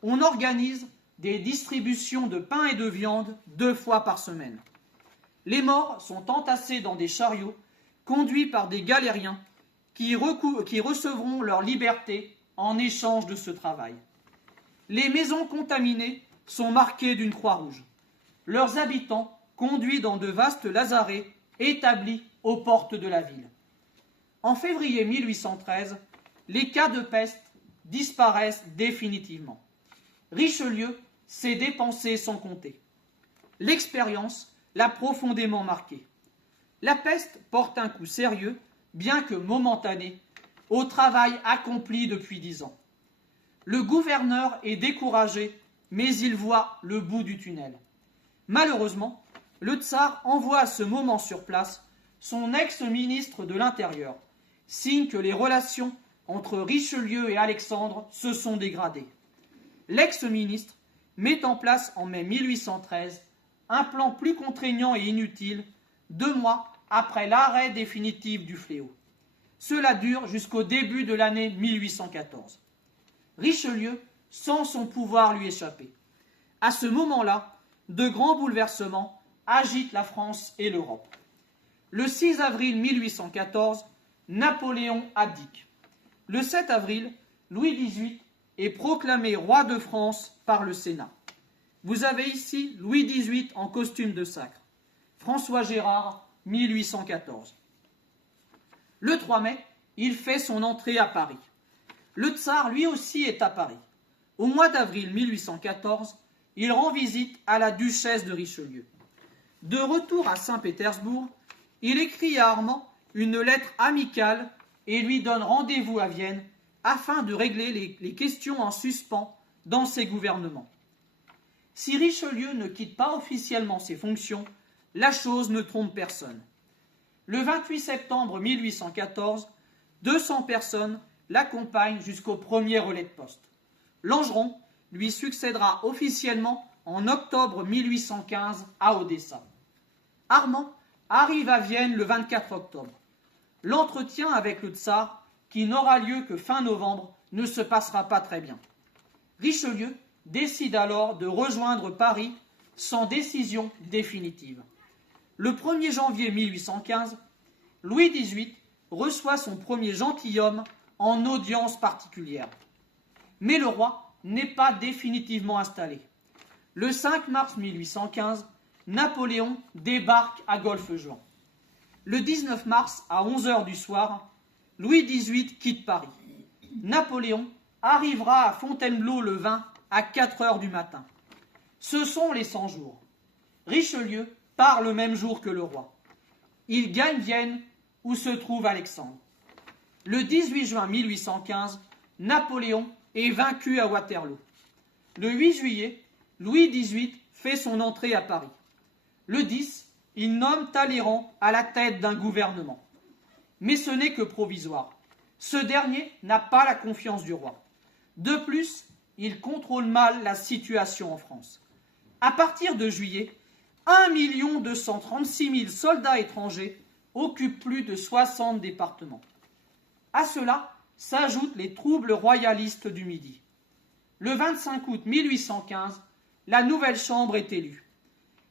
On organise des distributions de pain et de viande 2 fois par semaine. Les morts sont entassés dans des chariots conduits par des galériens qui recevront leur liberté en échange de ce travail. Les maisons contaminées sont marquées d'une croix rouge. Leurs habitants conduits dans de vastes lazarets établis aux portes de la ville. En février 1813, les cas de peste disparaissent définitivement. Richelieu s'est dépensé sans compter. L'expérience l'a profondément marqué. La peste porte un coup sérieux, bien que momentané, au travail accompli depuis 10 ans. Le gouverneur est découragé, mais il voit le bout du tunnel. Malheureusement, le tsar envoie à ce moment sur place son ex-ministre de l'Intérieur, signe que les relations entre Richelieu et Alexandre se sont dégradées. L'ex-ministre met en place en mai 1813 un plan plus contraignant et inutile, 2 mois après l'arrêt définitif du fléau. Cela dure jusqu'au début de l'année 1814. Richelieu sent son pouvoir lui échapper. À ce moment-là, de grands bouleversements agitent la France et l'Europe. Le 6 avril 1814, Napoléon abdique. Le 7 avril, Louis XVIII est proclamé roi de France par le Sénat. Vous avez ici Louis XVIII en costume de sacre. François Gérard, 1814. Le 3 mai, il fait son entrée à Paris. Le tsar, lui aussi, est à Paris. Au mois d'avril 1814, il rend visite à la duchesse de Richelieu. De retour à Saint-Pétersbourg, il écrit à Armand une lettre amicale et lui donne rendez-vous à Vienne afin de régler les questions en suspens dans ses gouvernements. Si Richelieu ne quitte pas officiellement ses fonctions, la chose ne trompe personne. Le 28 septembre 1814, 200 personnes l'accompagnent jusqu'au premier relais de poste. Langeron lui succédera officiellement en octobre 1815 à Odessa. Armand arrive à Vienne le 24 octobre. L'entretien avec le tsar, qui n'aura lieu que fin novembre, ne se passera pas très bien. Richelieu décide alors de rejoindre Paris sans décision définitive. Le 1er janvier 1815, Louis XVIII reçoit son premier gentilhomme en audience particulière. Mais le roi n'est pas définitivement installé. Le 5 mars 1815, Napoléon débarque à Golfe-Juan. Le 19 mars, à 11h du soir, Louis XVIII quitte Paris. Napoléon arrivera à Fontainebleau le 20 à 4h du matin. Ce sont les 100 jours. Richelieu part le même jour que le roi. Il gagne Vienne, où se trouve Alexandre. Le 18 juin 1815, Napoléon est vaincu à Waterloo. Le 8 juillet, Louis XVIII fait son entrée à Paris. Le 10, il nomme Talleyrand à la tête d'un gouvernement. Mais ce n'est que provisoire. Ce dernier n'a pas la confiance du roi. De plus, il contrôle mal la situation en France. À partir de juillet, 1 236 000 soldats étrangers occupent plus de 60 départements. À cela s'ajoutent les troubles royalistes du Midi. Le 25 août 1815, la nouvelle Chambre est élue.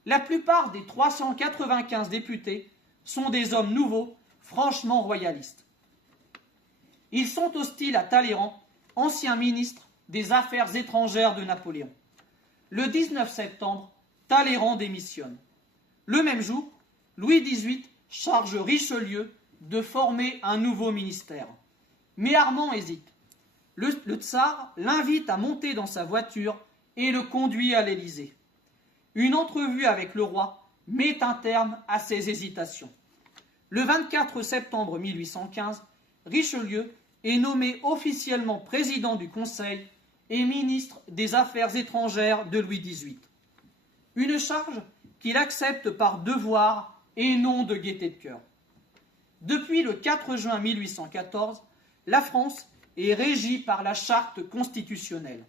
La plupart des 395 députés sont des hommes nouveaux, franchement royalistes. Ils sont hostiles à Talleyrand, ancien ministre des Affaires étrangères de Napoléon. Le 19 septembre, Talleyrand démissionne. Le même jour, Louis XVIII charge Richelieu de former un nouveau ministère. Mais Armand hésite. Le tsar l'invite à monter dans sa voiture et le conduit à l'Élysée. Une entrevue avec le roi met un terme à ses hésitations. Le 24 septembre 1815, Richelieu est nommé officiellement président du Conseil et ministre des Affaires étrangères de Louis XVIII. Une charge qu'il accepte par devoir et non de gaieté de cœur. Depuis le 4 juin 1814, la France est régie par la Charte constitutionnelle.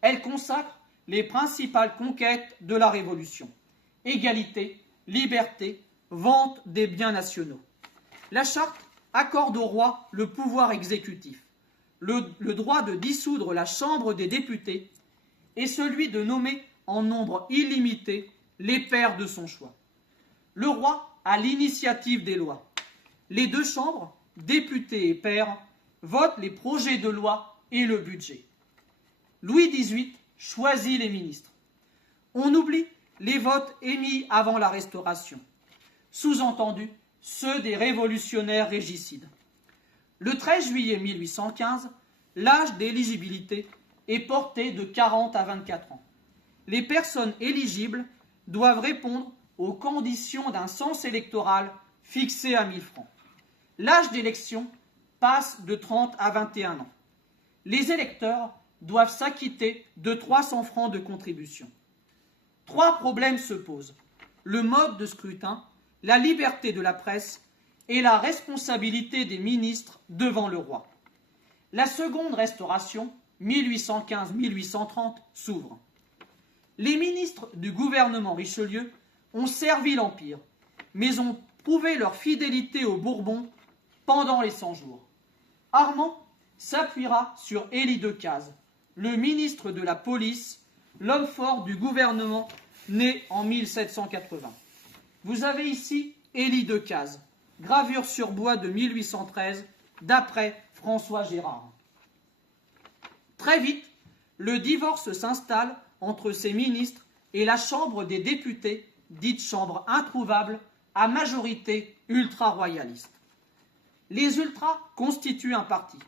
Elle consacre les principales conquêtes de la Révolution. Égalité, liberté, vente des biens nationaux. La Charte accorde au roi le pouvoir exécutif, le droit de dissoudre la Chambre des députés est celui de nommer en nombre illimité les pairs de son choix. Le roi a l'initiative des lois. Les deux chambres, députés et pairs, votent les projets de loi et le budget. Louis XVIII choisit les ministres. On oublie les votes émis avant la Restauration, sous-entendu ceux des révolutionnaires régicides. Le 13 juillet 1815, l'âge d'éligibilité est porté de 40 à 24 ans. Les personnes éligibles doivent répondre aux conditions d'un cens électoral fixé à 1000 francs. L'âge d'élection passe de 30 à 21 ans. Les électeurs doivent s'acquitter de 300 francs de contribution. 3 problèmes se posent: le mode de scrutin, la liberté de la presse et la responsabilité des ministres devant le roi. La seconde restauration, 1815-1830, s'ouvre. Les ministres du gouvernement Richelieu ont servi l'Empire, mais ont prouvé leur fidélité aux Bourbons pendant les 100 jours. Armand s'appuiera sur Élie Decazes, le ministre de la Police, l'homme fort du gouvernement né en 1780. Vous avez ici Élie Decazes, gravure sur bois de 1813, d'après François Gérard. Très vite, le divorce s'installe entre ces ministres et la Chambre des députés, dite chambre introuvable, à majorité ultra-royaliste. Les ultras constituent un parti.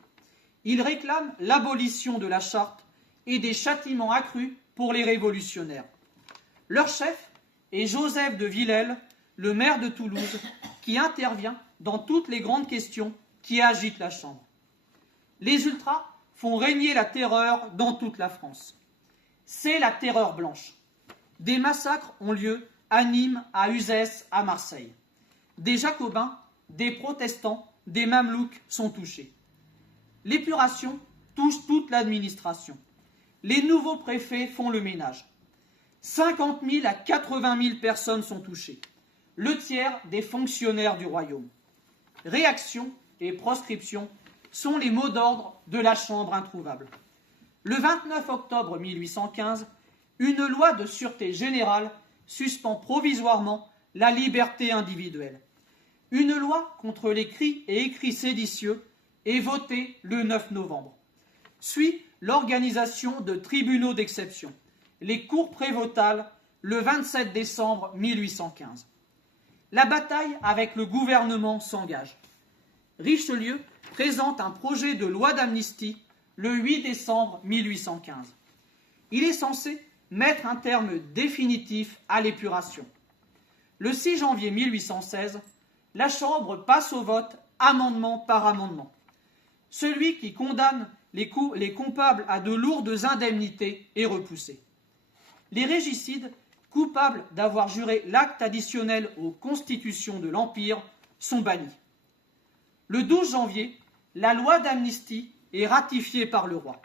Ils réclament l'abolition de la charte et des châtiments accrus pour les révolutionnaires. Leur chef est Joseph de Villèle, le maire de Toulouse, qui intervient dans toutes les grandes questions qui agitent la Chambre. Les ultras font régner la terreur dans toute la France. C'est la terreur blanche. Des massacres ont lieu à Nîmes, à Uzès, à Marseille. Des jacobins, des protestants, des mamelouks sont touchés. L'épuration touche toute l'administration. Les nouveaux préfets font le ménage. 50 000 à 80 000 personnes sont touchées. Le tiers des fonctionnaires du royaume. Réaction et proscription sont les mots d'ordre de la Chambre introuvable. Le 29 octobre 1815, une loi de sûreté générale suspend provisoirement la liberté individuelle. Une loi contre les cris et écrits séditieux est votée le 9 novembre. Suit l'organisation de tribunaux d'exception, les cours prévôtales, le 27 décembre 1815. La bataille avec le gouvernement s'engage. Richelieu présente un projet de loi d'amnistie le 8 décembre 1815. Il est censé mettre un terme définitif à l'épuration. Le 6 janvier 1816, la Chambre passe au vote amendement par amendement. Celui qui condamne les coupables à de lourdes indemnités est repoussé. Les régicides, coupables d'avoir juré l'acte additionnel aux constitutions de l'Empire, sont bannis. Le 12 janvier, la loi d'amnistie est ratifiée par le roi.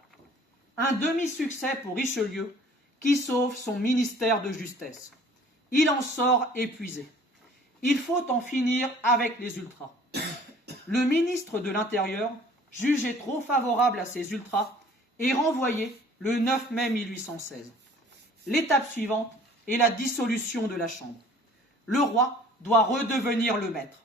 Un demi-succès pour Richelieu, qui sauve son ministère de justesse. Il en sort épuisé. Il faut en finir avec les ultras. Le ministre de l'Intérieur, jugé trop favorable à ces ultras, est renvoyé le 9 mai 1816. L'étape suivante est la dissolution de la Chambre. Le roi doit redevenir le maître.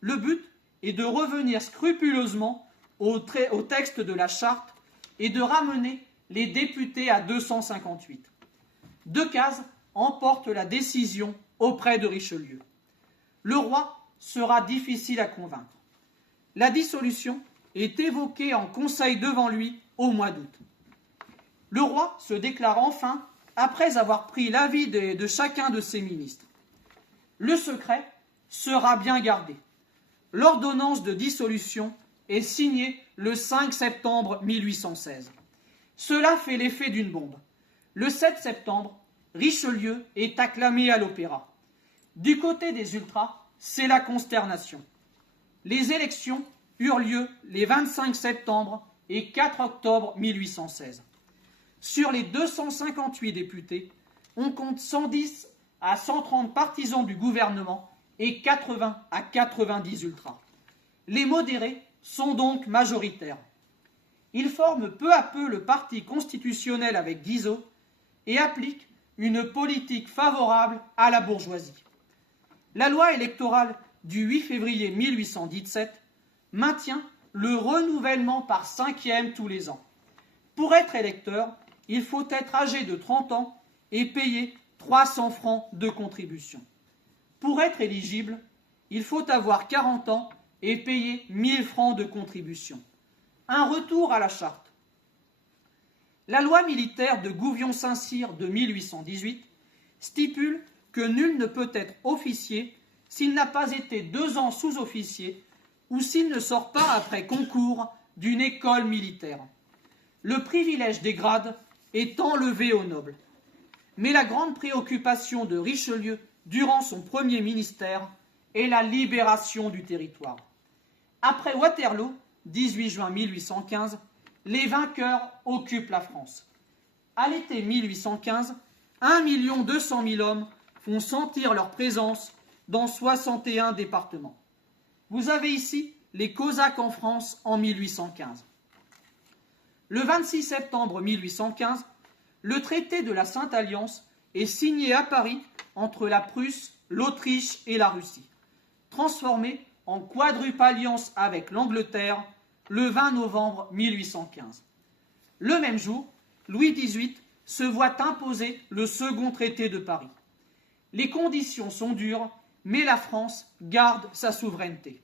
Le but est de revenir scrupuleusement au texte de la charte et de ramener les députés à 258. Decazes emporte la décision auprès de Richelieu. Le roi sera difficile à convaincre. La dissolution est évoquée en conseil devant lui au mois d'août. Le roi se déclare enfin après avoir pris l'avis de chacun de ses ministres. Le secret sera bien gardé. L'ordonnance de dissolution est signée le 5 septembre 1816. Cela fait l'effet d'une bombe. Le 7 septembre, Richelieu est acclamé à l'opéra. Du côté des ultras, c'est la consternation. Les élections eurent lieu les 25 septembre et 4 octobre 1816. Sur les 258 députés, on compte 110 à 130 partisans du gouvernement et 80 à 90 ultras. Les modérés sont donc majoritaires. Ils forment peu à peu le parti constitutionnel avec Guizot et applique une politique favorable à la bourgeoisie. La loi électorale du 8 février 1817 maintient le renouvellement par 5e tous les ans. Pour être électeur, il faut être âgé de 30 ans et payer 300 francs de contribution. Pour être éligible, il faut avoir 40 ans et payer 1000 francs de contribution. Un retour à la charte. La loi militaire de Gouvion-Saint-Cyr de 1818 stipule que nul ne peut être officier s'il n'a pas été 2 ans sous-officier ou s'il ne sort pas après concours d'une école militaire. Le privilège des grades est enlevé aux nobles. Mais la grande préoccupation de Richelieu durant son premier ministère est la libération du territoire. Après Waterloo, 18 juin 1815, les vainqueurs occupent la France. À l'été 1815, 1 200 000 hommes font sentir leur présence dans 61 départements. Vous avez ici les Cosaques en France en 1815. Le 26 septembre 1815, le traité de la Sainte-Alliance est signé à Paris entre la Prusse, l'Autriche et la Russie, transformé en quadruple alliance avec l'Angleterre le 20 novembre 1815. Le même jour, Louis XVIII se voit imposer le second traité de Paris. Les conditions sont dures, mais la France garde sa souveraineté.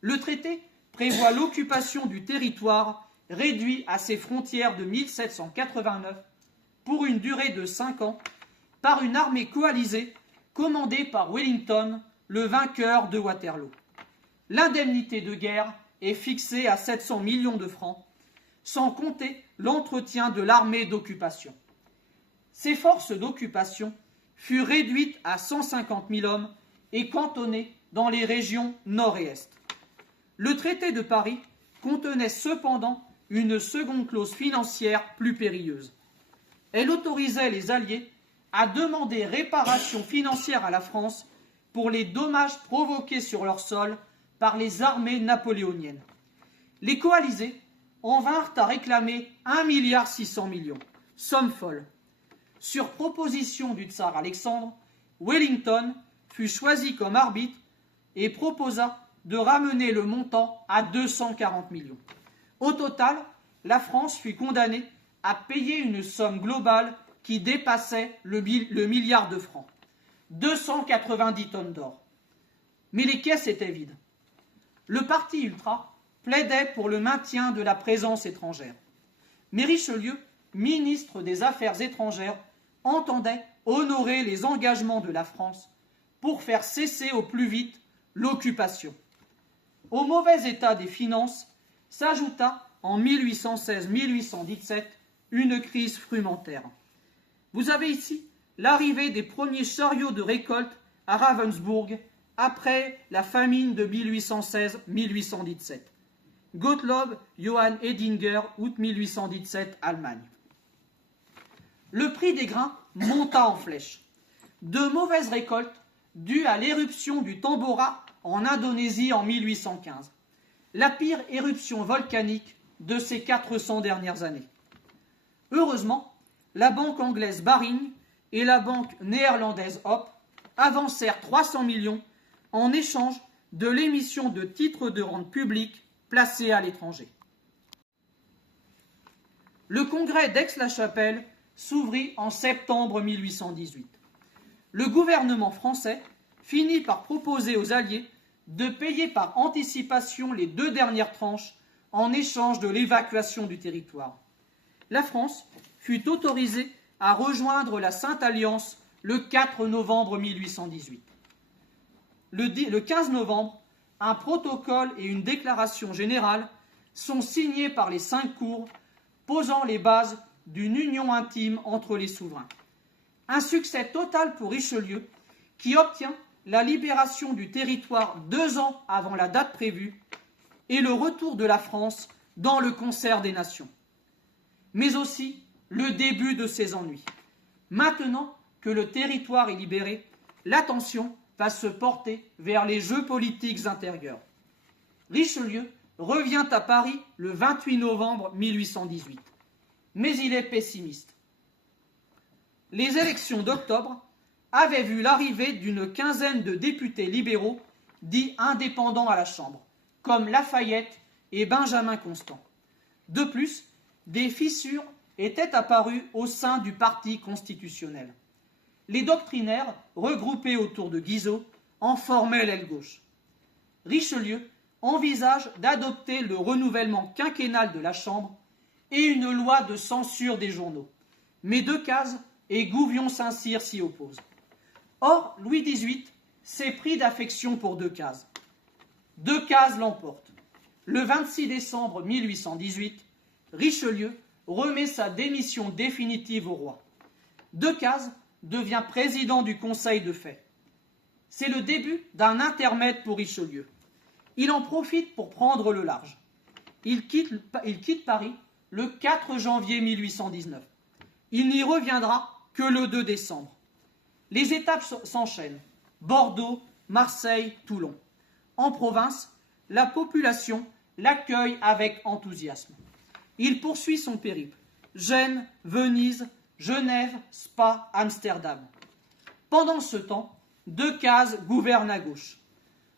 Le traité prévoit l'occupation du territoire réduit à ses frontières de 1789 pour une durée de 5 ans par une armée coalisée commandée par Wellington, le vainqueur de Waterloo. L'indemnité de guerre est fixée à 700 millions de francs, sans compter l'entretien de l'armée d'occupation. Ces forces d'occupation furent réduites à 150 000 hommes et cantonnées dans les régions nord et est. Le traité de Paris contenait cependant une seconde clause financière plus périlleuse. Elle autorisait les Alliés à demander réparation financière à la France pour les dommages provoqués sur leur sol par les armées napoléoniennes. Les coalisés en vinrent à réclamer 1,6 milliard, somme folle. Sur proposition du tsar Alexandre, Wellington fut choisi comme arbitre et proposa de ramener le montant à 240 millions. Au total, la France fut condamnée à payer une somme globale qui dépassait le milliard de francs, 290 tonnes d'or. Mais les caisses étaient vides. Le parti ultra plaidait pour le maintien de la présence étrangère. Mais Richelieu, ministre des Affaires étrangères, entendait honorer les engagements de la France pour faire cesser au plus vite l'occupation. Au mauvais état des finances s'ajouta en 1816-1817 une crise frumentaire. Vous avez ici l'arrivée des premiers chariots de récolte à Ravensbourg après la famine de 1816-1817. Gottlob Johann Edinger, août 1817, Allemagne. Le prix des grains monta en flèche. De mauvaises récoltes dues à l'éruption du Tambora en Indonésie en 1815. La pire éruption volcanique de ces 400 dernières années. Heureusement, la banque anglaise Baring et la banque néerlandaise Hop avancèrent 300 millions en échange de l'émission de titres de rente publique placés à l'étranger. Le congrès d'Aix-la-Chapelle s'ouvrit en septembre 1818. Le gouvernement français finit par proposer aux Alliés de payer par anticipation les 2 dernières tranches en échange de l'évacuation du territoire. La France fut autorisée à rejoindre la Sainte Alliance le 4 novembre 1818. Le 15 novembre, un protocole et une déclaration générale sont signés par les 5 cours, posant les bases d'une union intime entre les souverains. Un succès total pour Richelieu, qui obtient la libération du territoire 2 ans avant la date prévue et le retour de la France dans le concert des nations. Mais aussi le début de ses ennuis. Maintenant que le territoire est libéré, l'attention va se porter vers les jeux politiques intérieurs. Richelieu revient à Paris le 28 novembre 1818. Mais il est pessimiste. les élections d'octobre avaient vu l'arrivée d'une quinzaine de députés libéraux dits indépendants à la Chambre, comme Lafayette et Benjamin Constant. De plus, des fissures étaient apparues au sein du Parti constitutionnel. Les doctrinaires, regroupés autour de Guizot, en formaient l'aile gauche. Richelieu envisage d'adopter le renouvellement quinquennal de la Chambre et une loi de censure des journaux. Mais Decazes et Gouvion-Saint-Cyr s'y opposent. Or, Louis XVIII s'est pris d'affection pour Decazes. Decazes l'emporte. Le 26 décembre 1818, Richelieu remet sa démission définitive au roi. Decazes devient président du Conseil de fait. C'est le début d'un intermède pour Richelieu. Il en profite pour prendre le large. Il quitte Paris le 4 janvier 1819. Il n'y reviendra que le 2 décembre. Les étapes s'enchaînent. Bordeaux, Marseille, Toulon. En province, la population l'accueille avec enthousiasme. Il poursuit son périple. Gênes, Venise, Genève, Spa, Amsterdam. Pendant ce temps, Decazes gouverne à gauche.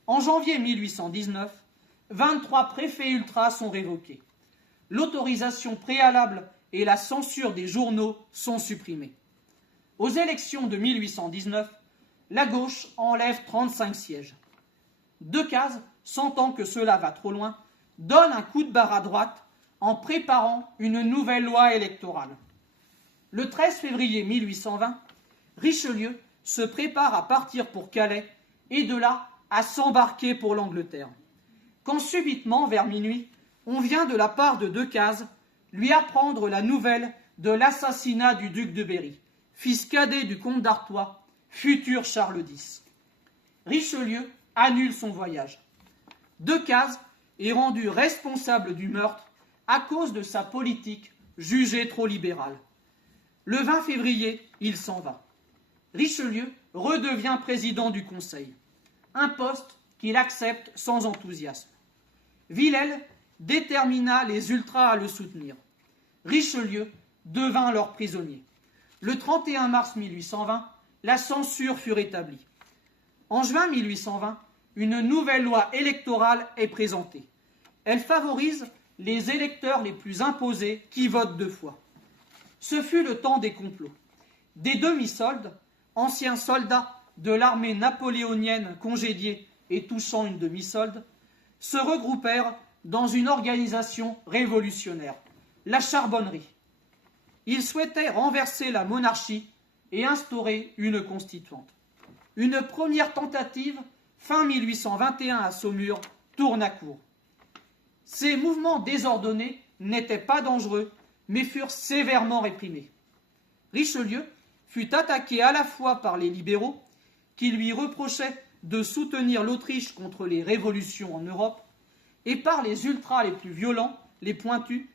En janvier 1819, 23 préfets ultras sont révoqués. L'autorisation préalable et la censure des journaux sont supprimées. Aux élections de 1819, la gauche enlève 35 sièges. Decazes, sentant que cela va trop loin, donne un coup de barre à droite en préparant une nouvelle loi électorale. Le 13 février 1820, Richelieu se prépare à partir pour Calais et de là à s'embarquer pour l'Angleterre. Quand subitement, vers minuit, on vient de la part de Decazes lui apprendre la nouvelle de l'assassinat du duc de Berry, fils cadet du comte d'Artois, futur Charles X. Richelieu annule son voyage. Decazes est rendu responsable du meurtre à cause de sa politique jugée trop libérale. Le 20 février, il s'en va. Richelieu redevient président du Conseil, un poste qu'il accepte sans enthousiasme. Villèle détermina les ultras à le soutenir. Richelieu devint leur prisonnier. Le 31 mars 1820, la censure fut rétablie. En juin 1820, une nouvelle loi électorale est présentée. Elle favorise les électeurs les plus imposés qui votent 2 fois. Ce fut le temps des complots. Des demi-soldes, anciens soldats de l'armée napoléonienne congédiés et touchant une demi-solde, se regroupèrent dans une organisation révolutionnaire, la Charbonnerie. Ils souhaitaient renverser la monarchie et instaurer une constituante. Une première tentative, fin 1821 à Saumur, tourne à court. Ces mouvements désordonnés n'étaient pas dangereux, mais furent sévèrement réprimés. Richelieu fut attaqué à la fois par les libéraux, qui lui reprochaient de soutenir l'Autriche contre les révolutions en Europe, et par les ultras les plus violents, les pointus,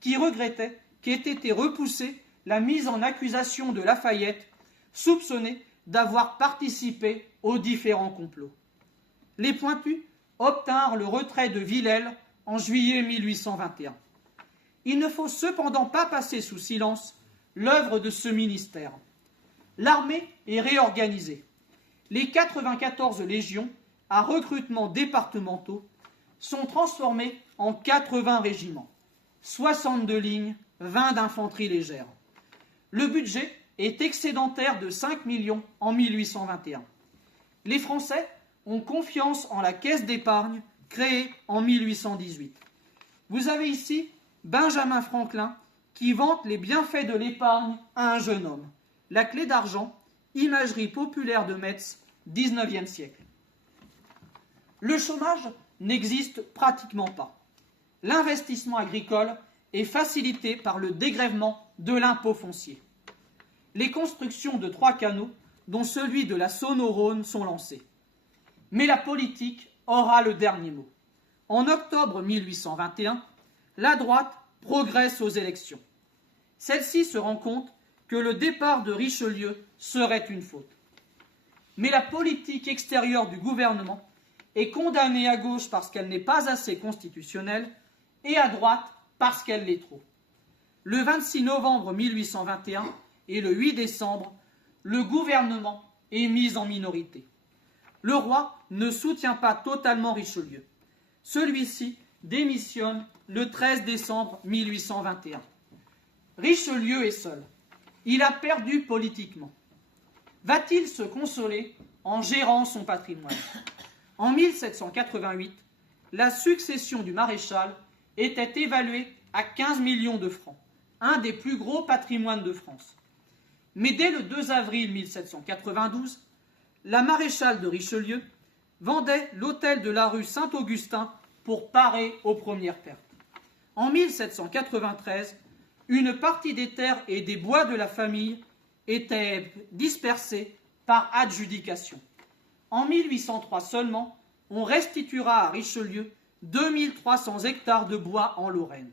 qui regrettaient qu'ait été repoussée la mise en accusation de Lafayette, soupçonné d'avoir participé aux différents complots. Les pointus obtinrent le retrait de Villèle en juillet 1821. Il ne faut cependant pas passer sous silence l'œuvre de ce ministère. L'armée est réorganisée. Les 94 légions, à recrutement départementaux, sont transformées en 80 régiments, 62 lignes, 20 d'infanterie légère. Le budget est excédentaire de 5 millions en 1821. Les Français ont confiance en la caisse d'épargne créée en 1818. Vous avez ici Benjamin Franklin qui vante les bienfaits de l'épargne à un jeune homme. La clé d'argent, imagerie populaire de Metz, 19e siècle. Le chômage n'existe pratiquement pas. L'investissement agricole est facilité par le dégrèvement de l'impôt foncier. Les constructions de 3 canaux, dont celui de la Saône-au-Rhône, sont lancées. Mais la politique aura le dernier mot. En octobre 1821, la droite progresse aux élections. Celle-ci se rend compte que le départ de Richelieu serait une faute. Mais la politique extérieure du gouvernement est condamnée à gauche parce qu'elle n'est pas assez constitutionnelle et à droite parce qu'elle l'est trop. Le 26 novembre 1821 et le 8 décembre, le gouvernement est mis en minorité. Le roi ne soutient pas totalement Richelieu. Celui-ci démissionne le 13 décembre 1821. Richelieu est seul. Il a perdu politiquement. Va-t-il se consoler en gérant son patrimoine? En 1788, la succession du maréchal était évaluée à 15 millions de francs, un des plus gros patrimoines de France. Mais dès le 2 avril 1792, la maréchale de Richelieu vendait l'hôtel de la rue Saint-Augustin pour parer aux premières pertes. En 1793, une partie des terres et des bois de la famille étaient dispersés par adjudication. En 1803 seulement, on restituera à Richelieu 2300 hectares de bois en Lorraine.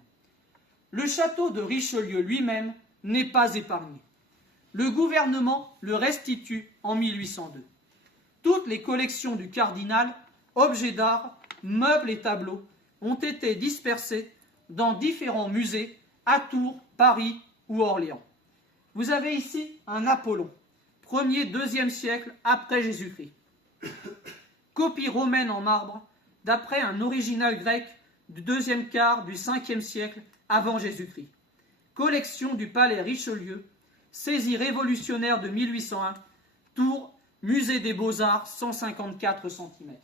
Le château de Richelieu lui-même n'est pas épargné. Le gouvernement le restitue en 1802. Toutes les collections du cardinal, objets d'art, meubles et tableaux, ont été dispersés dans différents musées à Tours, Paris ou Orléans. Vous avez ici un Apollon, 1er, 2e siècle après Jésus-Christ. Copie romaine en marbre, d'après un original grec du 2e quart du 5e siècle avant Jésus-Christ. Collection du palais Richelieu, saisie révolutionnaire de 1801, Tours, Musée des Beaux-Arts, 154 cm.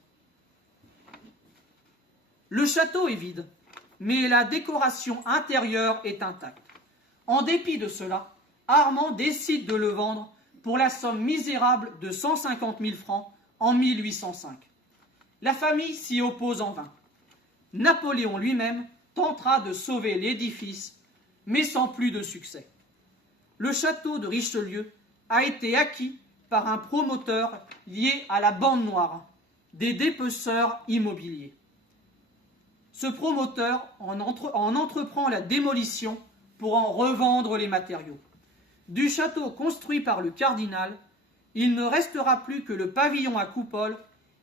Le château est vide, mais la décoration intérieure est intacte. En dépit de cela, Armand décide de le vendre pour la somme misérable de 150 000 francs en 1805. La famille s'y oppose en vain. Napoléon lui-même tentera de sauver l'édifice, mais sans plus de succès. Le château de Richelieu a été acquis par un promoteur lié à la bande noire, des dépeceurs immobiliers. Ce promoteur en entreprend la démolition pour en revendre les matériaux. Du château construit par le cardinal, il ne restera plus que le pavillon à coupole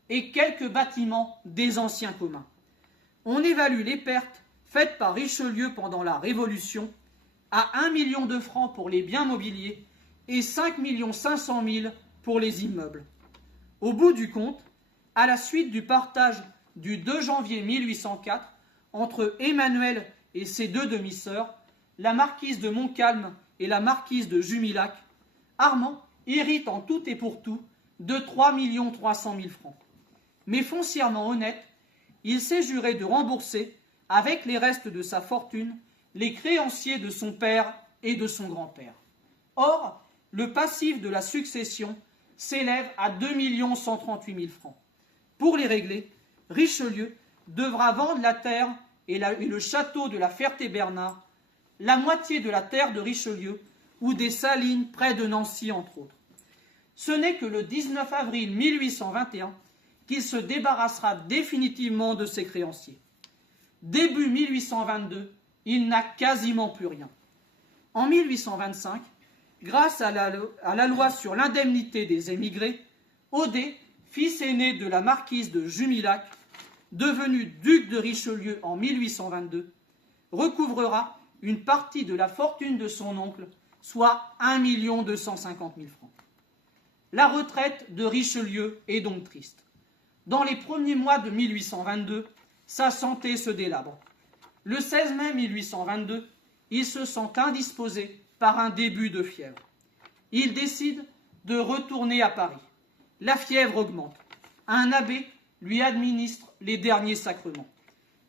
et quelques bâtiments des anciens communs. On évalue les pertes faites par Richelieu pendant la Révolution à 1 million de francs pour les biens mobiliers et 5 500 000 pour les immeubles. Au bout du compte, à la suite du partage du 2 janvier 1804 entre Emmanuel et ses deux demi-sœurs, la marquise de Montcalm et la marquise de Jumilac, Armand hérite en tout et pour tout de 3 300 000 francs. Mais foncièrement honnête, il s'est juré de rembourser, avec les restes de sa fortune, les créanciers de son père et de son grand-père. Or, le passif de la succession s'élève à 2 138 000 francs. Pour les régler, Richelieu devra vendre la terre et le château de la Ferté-Bernard, la moitié de la terre de Richelieu ou des Salines près de Nancy, entre autres. Ce n'est que le 19 avril 1821 qu'il se débarrassera définitivement de ses créanciers. Début 1822, il n'a quasiment plus rien. En 1825, grâce à la loi sur l'indemnité des émigrés, Odet, fils aîné de la marquise de Jumilac, devenu duc de Richelieu en 1822, recouvrera une partie de la fortune de son oncle, soit 1 250 000 francs. La retraite de Richelieu est donc triste. Dans les premiers mois de 1822, sa santé se délabre. Le 16 mai 1822, il se sent indisposé par un début de fièvre. Il décide de retourner à Paris. La fièvre augmente. Un abbé lui administre les derniers sacrements.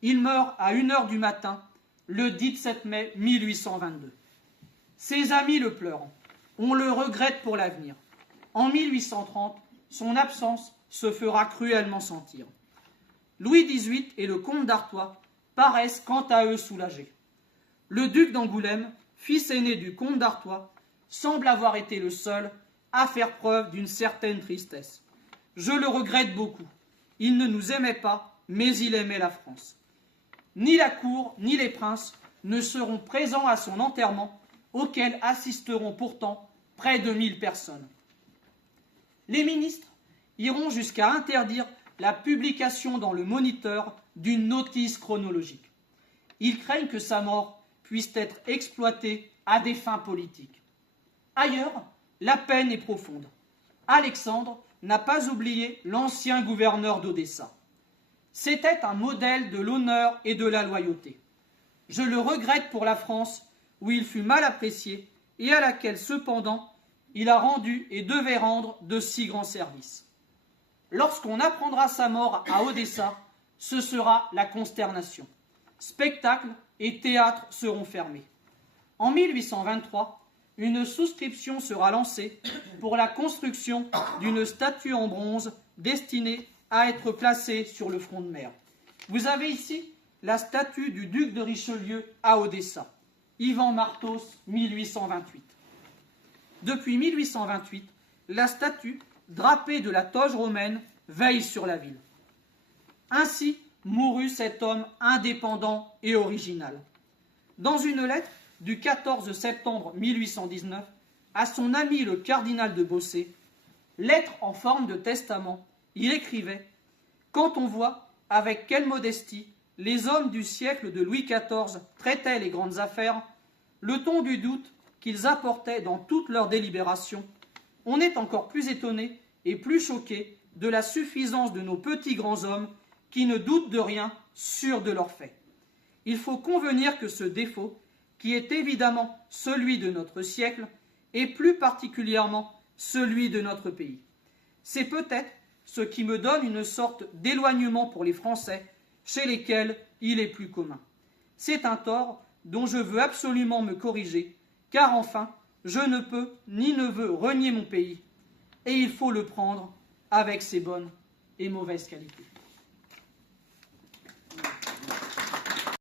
Il meurt à 1h du matin, le 17 mai 1822. Ses amis le pleurent. On le regrette pour l'avenir. En 1830, son absence se fera cruellement sentir. Louis XVIII et le comte d'Artois paraissent quant à eux soulagés. Le duc d'Angoulême, fils aîné du comte d'Artois, semble avoir été le seul à faire preuve d'une certaine tristesse. Je le regrette beaucoup. Il ne nous aimait pas, mais il aimait la France. Ni la cour, ni les princes ne seront présents à son enterrement, auquel assisteront pourtant près de 1000 personnes. Les ministres iront jusqu'à interdire la publication dans le Moniteur d'une notice chronologique. Ils craignent que sa mort puisse être exploitée à des fins politiques. Ailleurs, la peine est profonde. Alexandre n'a pas oublié l'ancien gouverneur d'Odessa. C'était un modèle de l'honneur et de la loyauté. Je le regrette pour la France, où il fut mal apprécié et à laquelle, cependant, il a rendu et devait rendre de si grands services. Lorsqu'on apprendra sa mort à Odessa, ce sera la consternation. Spectacles et théâtres seront fermés. En 1823, une souscription sera lancée pour la construction d'une statue en bronze destinée à être placée sur le front de mer. Vous avez ici la statue du duc de Richelieu à Odessa, Ivan Martos, 1828. Depuis 1828, la statue, drapée de la toge romaine, veille sur la ville. Ainsi mourut cet homme indépendant et original. Dans une lettre du 14 septembre 1819 à son ami le cardinal de Bossé, lettre en forme de testament, il écrivait « Quand on voit avec quelle modestie les hommes du siècle de Louis XIV traitaient les grandes affaires, le ton du doute qu'ils apportaient dans toutes leurs délibérations, on est encore plus étonné et plus choqué de la suffisance de nos petits grands hommes qui ne doutent de rien, sûrs de leurs faits. Il faut convenir que ce défaut, qui est évidemment celui de notre siècle, et plus particulièrement celui de notre pays. C'est peut-être ce qui me donne une sorte d'éloignement pour les Français, chez lesquels il est plus commun. C'est un tort dont je veux absolument me corriger, car enfin, je ne peux ni ne veux renier mon pays, et il faut le prendre avec ses bonnes et mauvaises qualités.